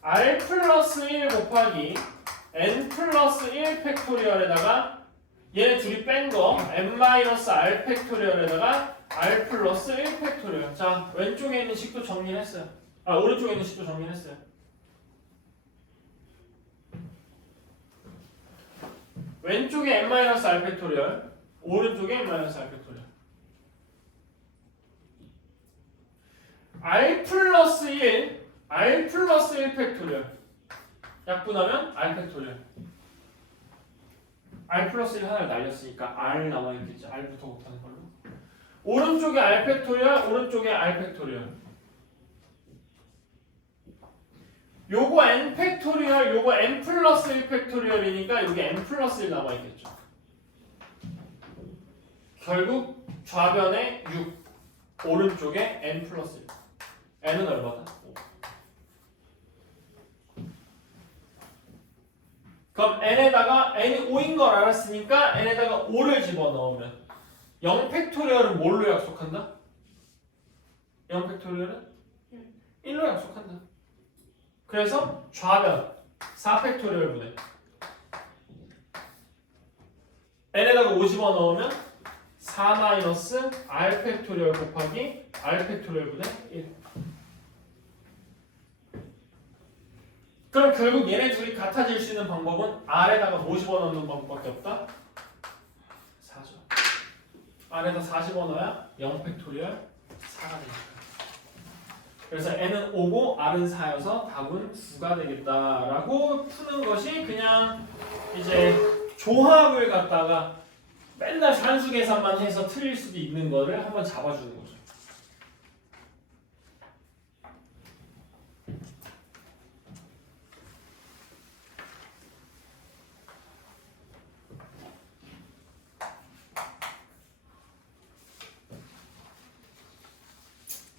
r 플러스 1 곱하기 n 플러스 1 팩토리얼에다가 얘네 둘이 뺀 거 n-r 팩토리얼에다가 r 플러스 1 팩토리얼. 자, 왼쪽에 있는 식도 정리했어요. 아, 오른쪽에 있는 식도 정리했어요. 왼쪽에 n-r 팩토리얼, 오른쪽에 n-r 팩토리얼. r 플러스 1, r 플러스 1 팩토리얼. 약분하면 r 팩토리얼. r 플러스 1 하나를 날렸으니까 r 남아있겠지. r부터 곱하는 걸로. 오른쪽에 r 팩토리얼, 오른쪽에 r 팩토리얼. 요거 n 팩토리얼, 요거 n 플러스 1 팩토리얼이니까 여기 n 플러스 1 남아있겠죠. 결국 좌변에 6, 오른쪽에 n 플러스 1. n은 얼마다? 5. 그럼 n에다가 n이 5인 걸 알았으니까 n에다가 5를 집어넣으면 0 팩토리얼은 뭘로 약속한다? 0 팩토리얼은 1로 약속한다. 그래서 좌변 4 팩토리얼 분의 n에다가 5 집어넣으면 4 마이너스 r 팩토리얼 곱하기 r 팩토리얼 분의 1. 그럼 결국 얘네 둘이 같아질 수 있는 방법은 r에다가 뭐 집어넣는 방법밖에 없다? 4죠. r에다 4 집어넣어야 0 팩토리얼 4가 되니까. 그래서 n은 5고 r은 4여서 답은 9가 되겠다라고 푸는 것이 그냥 이제 조합을 갖다가 맨날 산수 계산만 해서 틀릴 수도 있는 거를 한번 잡아주는 거죠.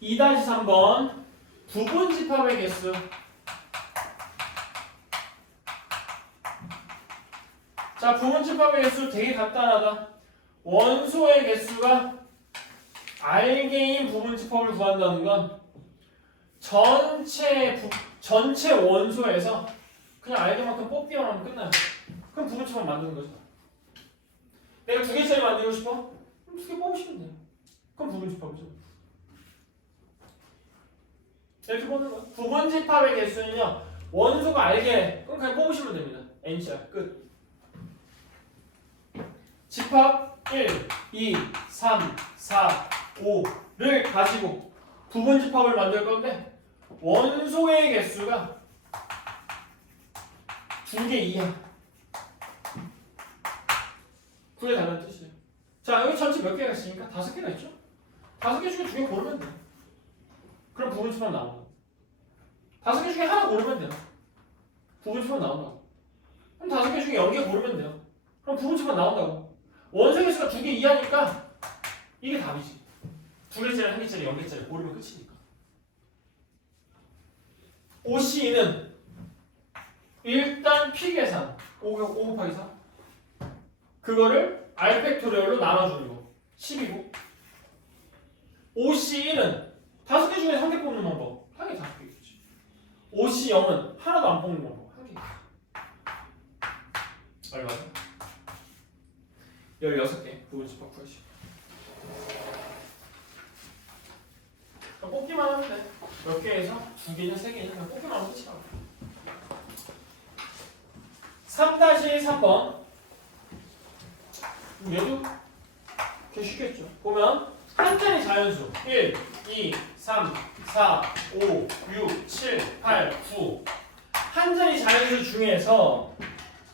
(2-3번) 부분집합의 개수. 자, 부분집합의 개수 되게 간단하다. 원소의 개수가 R개인 부분집합을 구한다는 건 전체 원소에서 그냥 R개만큼 뽑기만 하면 끝나요. 그럼 부분집합 만드는 거죠. 내가 2개짜리 만들고 싶어? 그럼 2개 뽑으시면 돼요. 그럼 부분집합이죠. 이렇게 보는 거야. 부분집합의 개수는요, 원소가 R개, 그럼 그냥 뽑으시면 됩니다. NCR 끝. 집합 1, 2, 3, 4, 5를 가지고 부분집합을 만들 건데 원소의 개수가 2개 이하. 그게 다른 뜻이에요. 자, 여기 전체 몇 개가 있으니까 5개가 있죠? 5개 중에 2개 고르면 돼요. 그럼 부분집합 나온다. 5개 중에 하나 고르면 돼요. 부분집합 나온다고. 그럼 5개 중에 0개 고르면 돼요. 그럼 부분집합 나온다고. 원소 개수가 2개 이하니까 이게 답이지. 2개짜리, 1개짜리, 0개짜리 고르면 끝이니까. OC는 일단 P 계산 5 곱하기 4 그거를 R 팩토리얼로 나눠주는 거 10이고 OC1은 5개 중에 1개 뽑는 방법. 1개 5개 있지. OC0은 하나도 안 뽑는 방법. 1개. 얼마죠? 16개 부분집합 구하시고. 뽑기만 하면 돼. 몇 개에서 2개냐 3개냐 그냥 뽑기만 하면 끝이야. 3-3번 얘도 꽤 쉽겠죠. 보면 한 자리 자연수 1, 2, 3, 4, 5, 6, 7, 8, 9 한 자리 자연수 중에서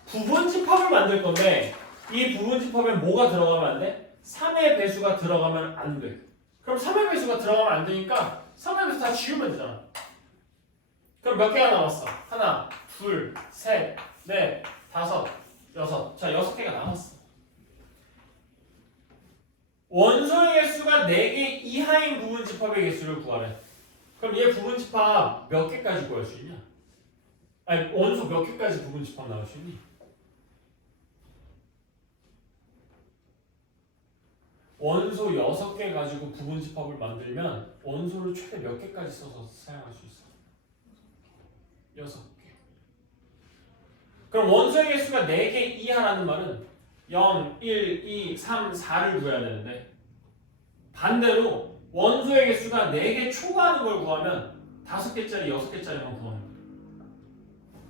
부분집합을 만들 건데 이 부분집합에 뭐가 들어가면 안 돼? 3의 배수가 들어가면 안 돼. 그럼 3의 배수가 들어가면 안 되니까 3의 배수 다 지우면 되잖아. 그럼 몇 개가 남았어? 하나, 둘, 셋, 넷, 다섯, 여섯. 자, 6개가 남았어. 원소의 개수가 4개 이하인 부분집합의 개수를 구하래. 그럼 얘 부분집합 몇 개까지 구할 수 있냐? 아니, 원소 몇 개까지 부분집합 나올 수 있니? 원소 6개 가지고 부분집합을 만들면 원소를 최대 몇 개까지 써서 사용할 수 있어? 6개. 그럼 원소의 개수가 4개 이하라는 말은 0, 1, 2, 3, 4를 구해야 되는데 반대로 원소의 개수가 4개 초과하는 걸 구하면 5개짜리, 6개짜리만 구하는 거야.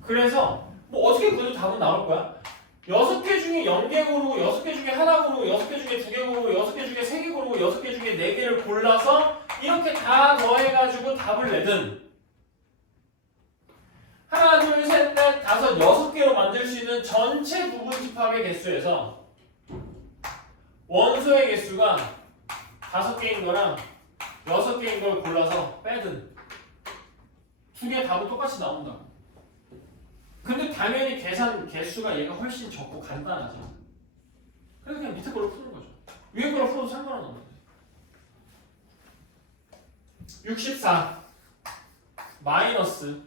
그래서 뭐 어떻게 구해도 답은 나올 거야. 6개 중에 0개 고르고 6개 중에 하나 고르고 6개 중에 2개 고르고 6개 중에 3개 고르고 6개 중에 4개를 골라서 이렇게 다 더해가지고 답을 내든 하나, 둘, 셋, 넷, 다섯, 6개로 만들 수 있는 전체 부분집합의 개수에서 원소의 개수가 5개인 거랑 6개인 걸 골라서 빼든 2개 답은 똑같이 나온다고. 근데 당연히 계산 개수가 얘가 훨씬 적고 간단하죠. 그래서 그냥 밑에 걸로 푸는 거죠. 위에 걸로 풀어도 상관은 없는데. 64 마이너스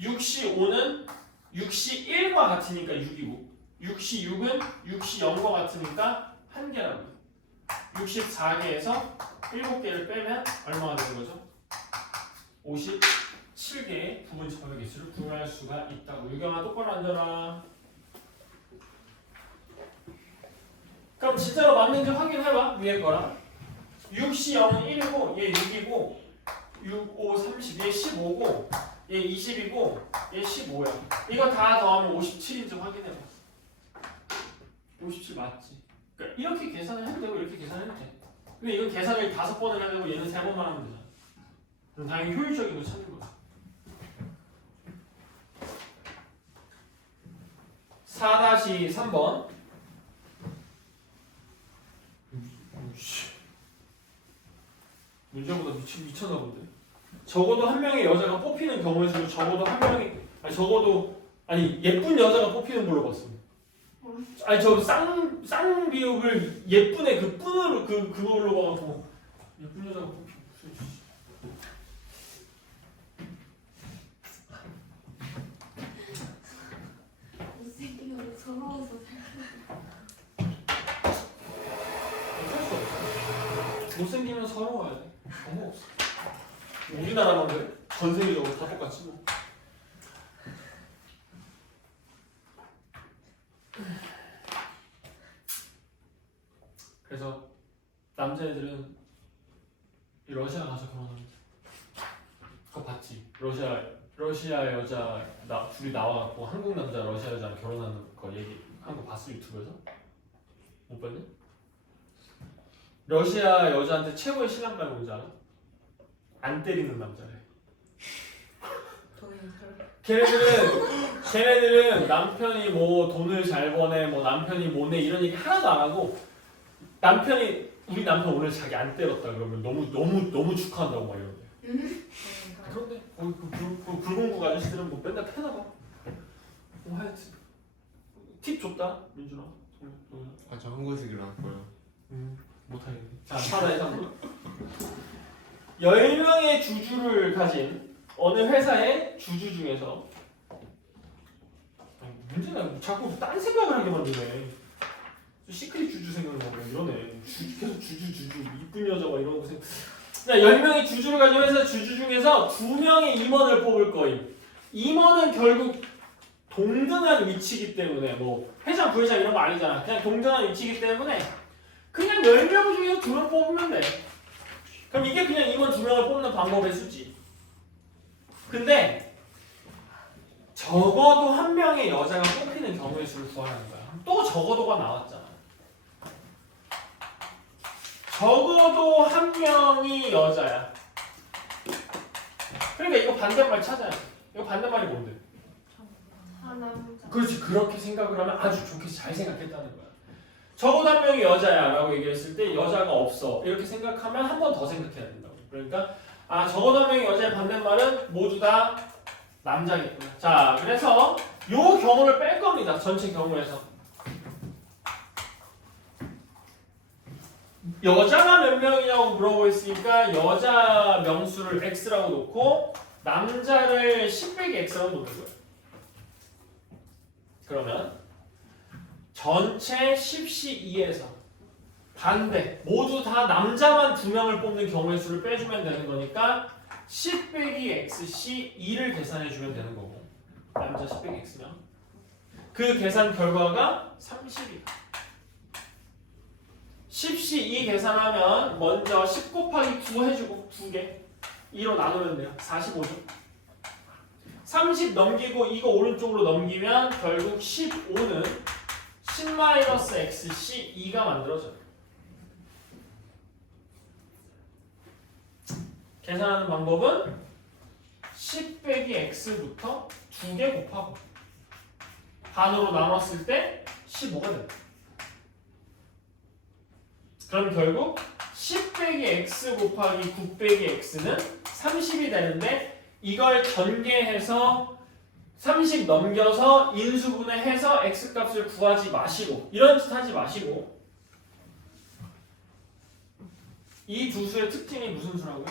65는 61과 같으니까 6이고 66은 60과 같으니까 1개라고. 64개에서 7개를 빼면 얼마가 되는 거죠? 57개의 부분집합의 개수를 구할 수가 있다고. 유경아 똑바로 앉아라. 그럼 진짜로 맞는지 확인해봐. 위에 거랑 6시 0은 1이고 얘 6이고 6, 5, 30, 얘 15고 얘 20이고 얘 15야. 이거 다 더하면 57인지 확인해봐. 57 맞지? 그러니까 이렇게 계산을 해도 되고 이렇게 계산해도 돼. 근데 이건 계산을 5번을 해야 되고 얘는 3번만 하면 되잖아. 그럼 당연히 효율적인 거 찾는 거야. 4-3번. 문제보다 미쳤나 본데. 적어도 한 명의 여자가 뽑히는 경우에 서 적어도 한 명이 아니 예쁜 여자가 뽑히는 걸로 봤어. 아니 저 쌍비읍을 예쁜의 그 뿐으로 그걸로 봐갖고 예쁜 여자가 뽑히고 못생기면 서러워서 어쩔 수 없어. 못생기면 서러워야 돼. 방법 없어. 우리나라만 그래? 전 세계적으로 다 똑같지 뭐. 그래서 남자애들은 이 러시아 가서 결혼합니다. 그거 봤지? 러시아 여자 둘이 나와갖고 한국 남자 러시아 여자랑 결혼하는 거 얘기한 거 봤어 유튜브에서? 못 봤니? 러시아 여자한테 최고의 신랑감이 뭔지 알아? 안 때리는 남자래. 걔네들은 남편이 뭐 돈을 잘 버네, 뭐 남편이 뭐네 이런 얘기 하나도 안 하고 남편이 우리 남편 오늘 자기 안 때렸다 그러면 너무 축하한다고 막 이러는데. 그런데 그 굴공국 아저씨들은 뭐 맨날 패나 봐. 뭐 하여튼 팁 줬다 민준아. 아, 저 한국에서 일어났고요. 못하겠네. 자, 4-3번. 10명의 주주를 가진 어느 회사의 주주 중에서 문제는 자꾸 딴 생각을 하게 만드네. 시크릿 주주 생각을 하고 이러네. 계속 주주 이쁜 여자가 이런 거 생각. 자, 10명의 주주를 가진 회사 주주 중에서 2명의 임원을 뽑을 거임. 임원은 결국 동등한 위치이기 때문에 뭐 회장, 부회장 이런 거 아니잖아. 그냥 동등한 위치이기 때문에 그냥 10명 중에서 2명 뽑으면 돼. 그럼 이게 그냥 임원 2명을 뽑는 방법의 수지. 근데 적어도 한 명의 여자가 뽑히는 경우의 수를 구하라는 거야. 또 적어도가 나왔잖아. 적어도 한 명이 여자야. 그러니까 이거 반대말 찾아야 돼. 이거 반대말이 뭔데? 남자. 그렇지. 그렇게 생각을 하면 아주 좋게 잘 생각했다는 거야. 적어도 한 명이 여자야 라고 얘기했을 때 여자가 없어 이렇게 생각하면 한 번 더 생각해야 된다고. 그러니까 적어도 한 명이 여자의 반대말은 모두 다 남자겠구나. 자, 그래서 요 경우를 뺄 겁니다. 전체 경우에서 여자가 몇 명이냐고 물어보고 있으니까 여자 명수를 x라고 놓고 남자를 10 빼기 x라고 놓는 거예요. 그러면 전체 10C2에서 반대 모두 다 남자만 2명을 뽑는 경우의 수를 빼주면 되는 거니까 10 빼기 xC2를 계산해 주면 되는 거고 남자 10 빼기 x면 그 계산 결과가 30이다. 10C2 계산하면 먼저 10 곱하기 9 해주고 2개 2로 나누면 돼요. 45죠. 30 넘기고 이거 오른쪽으로 넘기면 결국 15는 10-xC2가 만들어져요. 계산하는 방법은 10 빼기 x부터 2개 곱하고 반으로 나눴을 때 15가 됩니다. 그럼 결국 10 빼기 x 곱하기 9 빼기 x는 30이 되는데 이걸 전개해서 30 넘겨서 인수분해 해서 x값을 구하지 마시고 이런 짓 하지 마시고 이 두 수의 특징이 무슨 수라고요?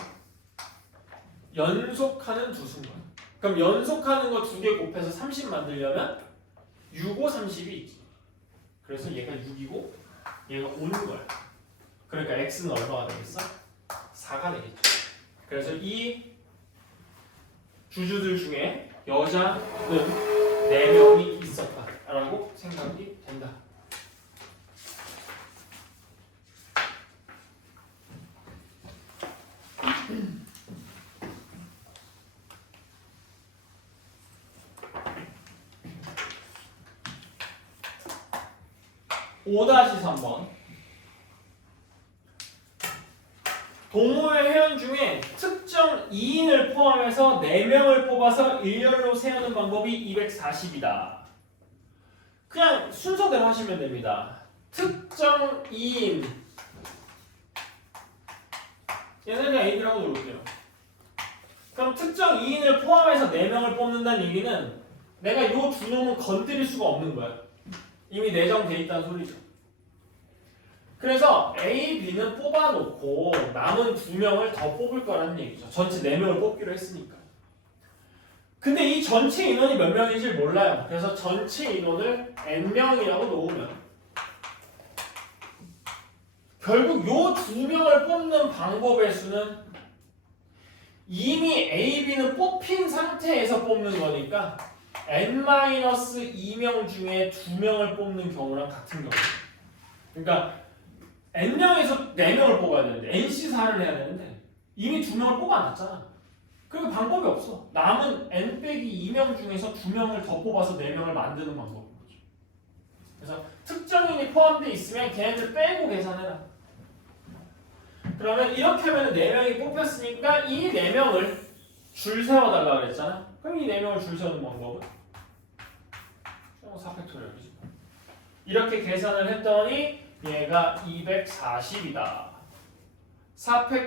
연속하는 두 수인 거예요. 그럼 연속하는 거 2개 곱해서 30 만들려면 6, 5, 30이 있지. 그래서 얘가 6이고 얘가 5는 거야. 그러니까 x는 얼마가 되겠어? 4가 되겠죠. 그래서 이 주주들 중에 여자는 4명이 있었다라고 생각이 된다. (5-3번) 동호회 회원 중에 특정 2인을 포함해서 4명을 뽑아서 일렬로 세우는 방법이 240이다. 그냥 순서대로 하시면 됩니다. 특정 2인 얘는 그냥 A라고 놓을게요. 그럼 특정 2인을 포함해서 4명을 뽑는다는 얘기는 내가 이 두 놈은 건드릴 수가 없는 거야. 이미 내정돼 있다는 소리죠. 그래서 A, B는 뽑아놓고 남은 2명을 더 뽑을 거라는 얘기죠. 전체 4명을 뽑기로 했으니까. 근데 이 전체 인원이 몇 명인지 몰라요. 그래서 전체 인원을 N명이라고 놓으면 결국 요 2명을 뽑는 방법의 수는 이미 A, B는 뽑힌 상태에서 뽑는 거니까 N-2명 중에 2명을 뽑는 경우랑 같은 경우예요. 그러니까 N명에서 4명을 뽑아야 되는데 NC4를 해야 되는데 이미 2명을 뽑아놨잖아. 그러니까 방법이 없어. 남은 N-2명 중에서 2명을 더 뽑아서 4명을 만드는 방법인 거죠. 그래서 특정인이 포함되어 있으면 걔네들 빼고 계산해라. 그러면 이렇게 하면 4명이 뽑혔으니까 이 4명을 줄 세워달라 그랬잖아. 그럼 이 4명을 줄 세우는 방법은 4팩토리얼이지. 이렇게 계산을 했더니 얘가 240이다. 4팩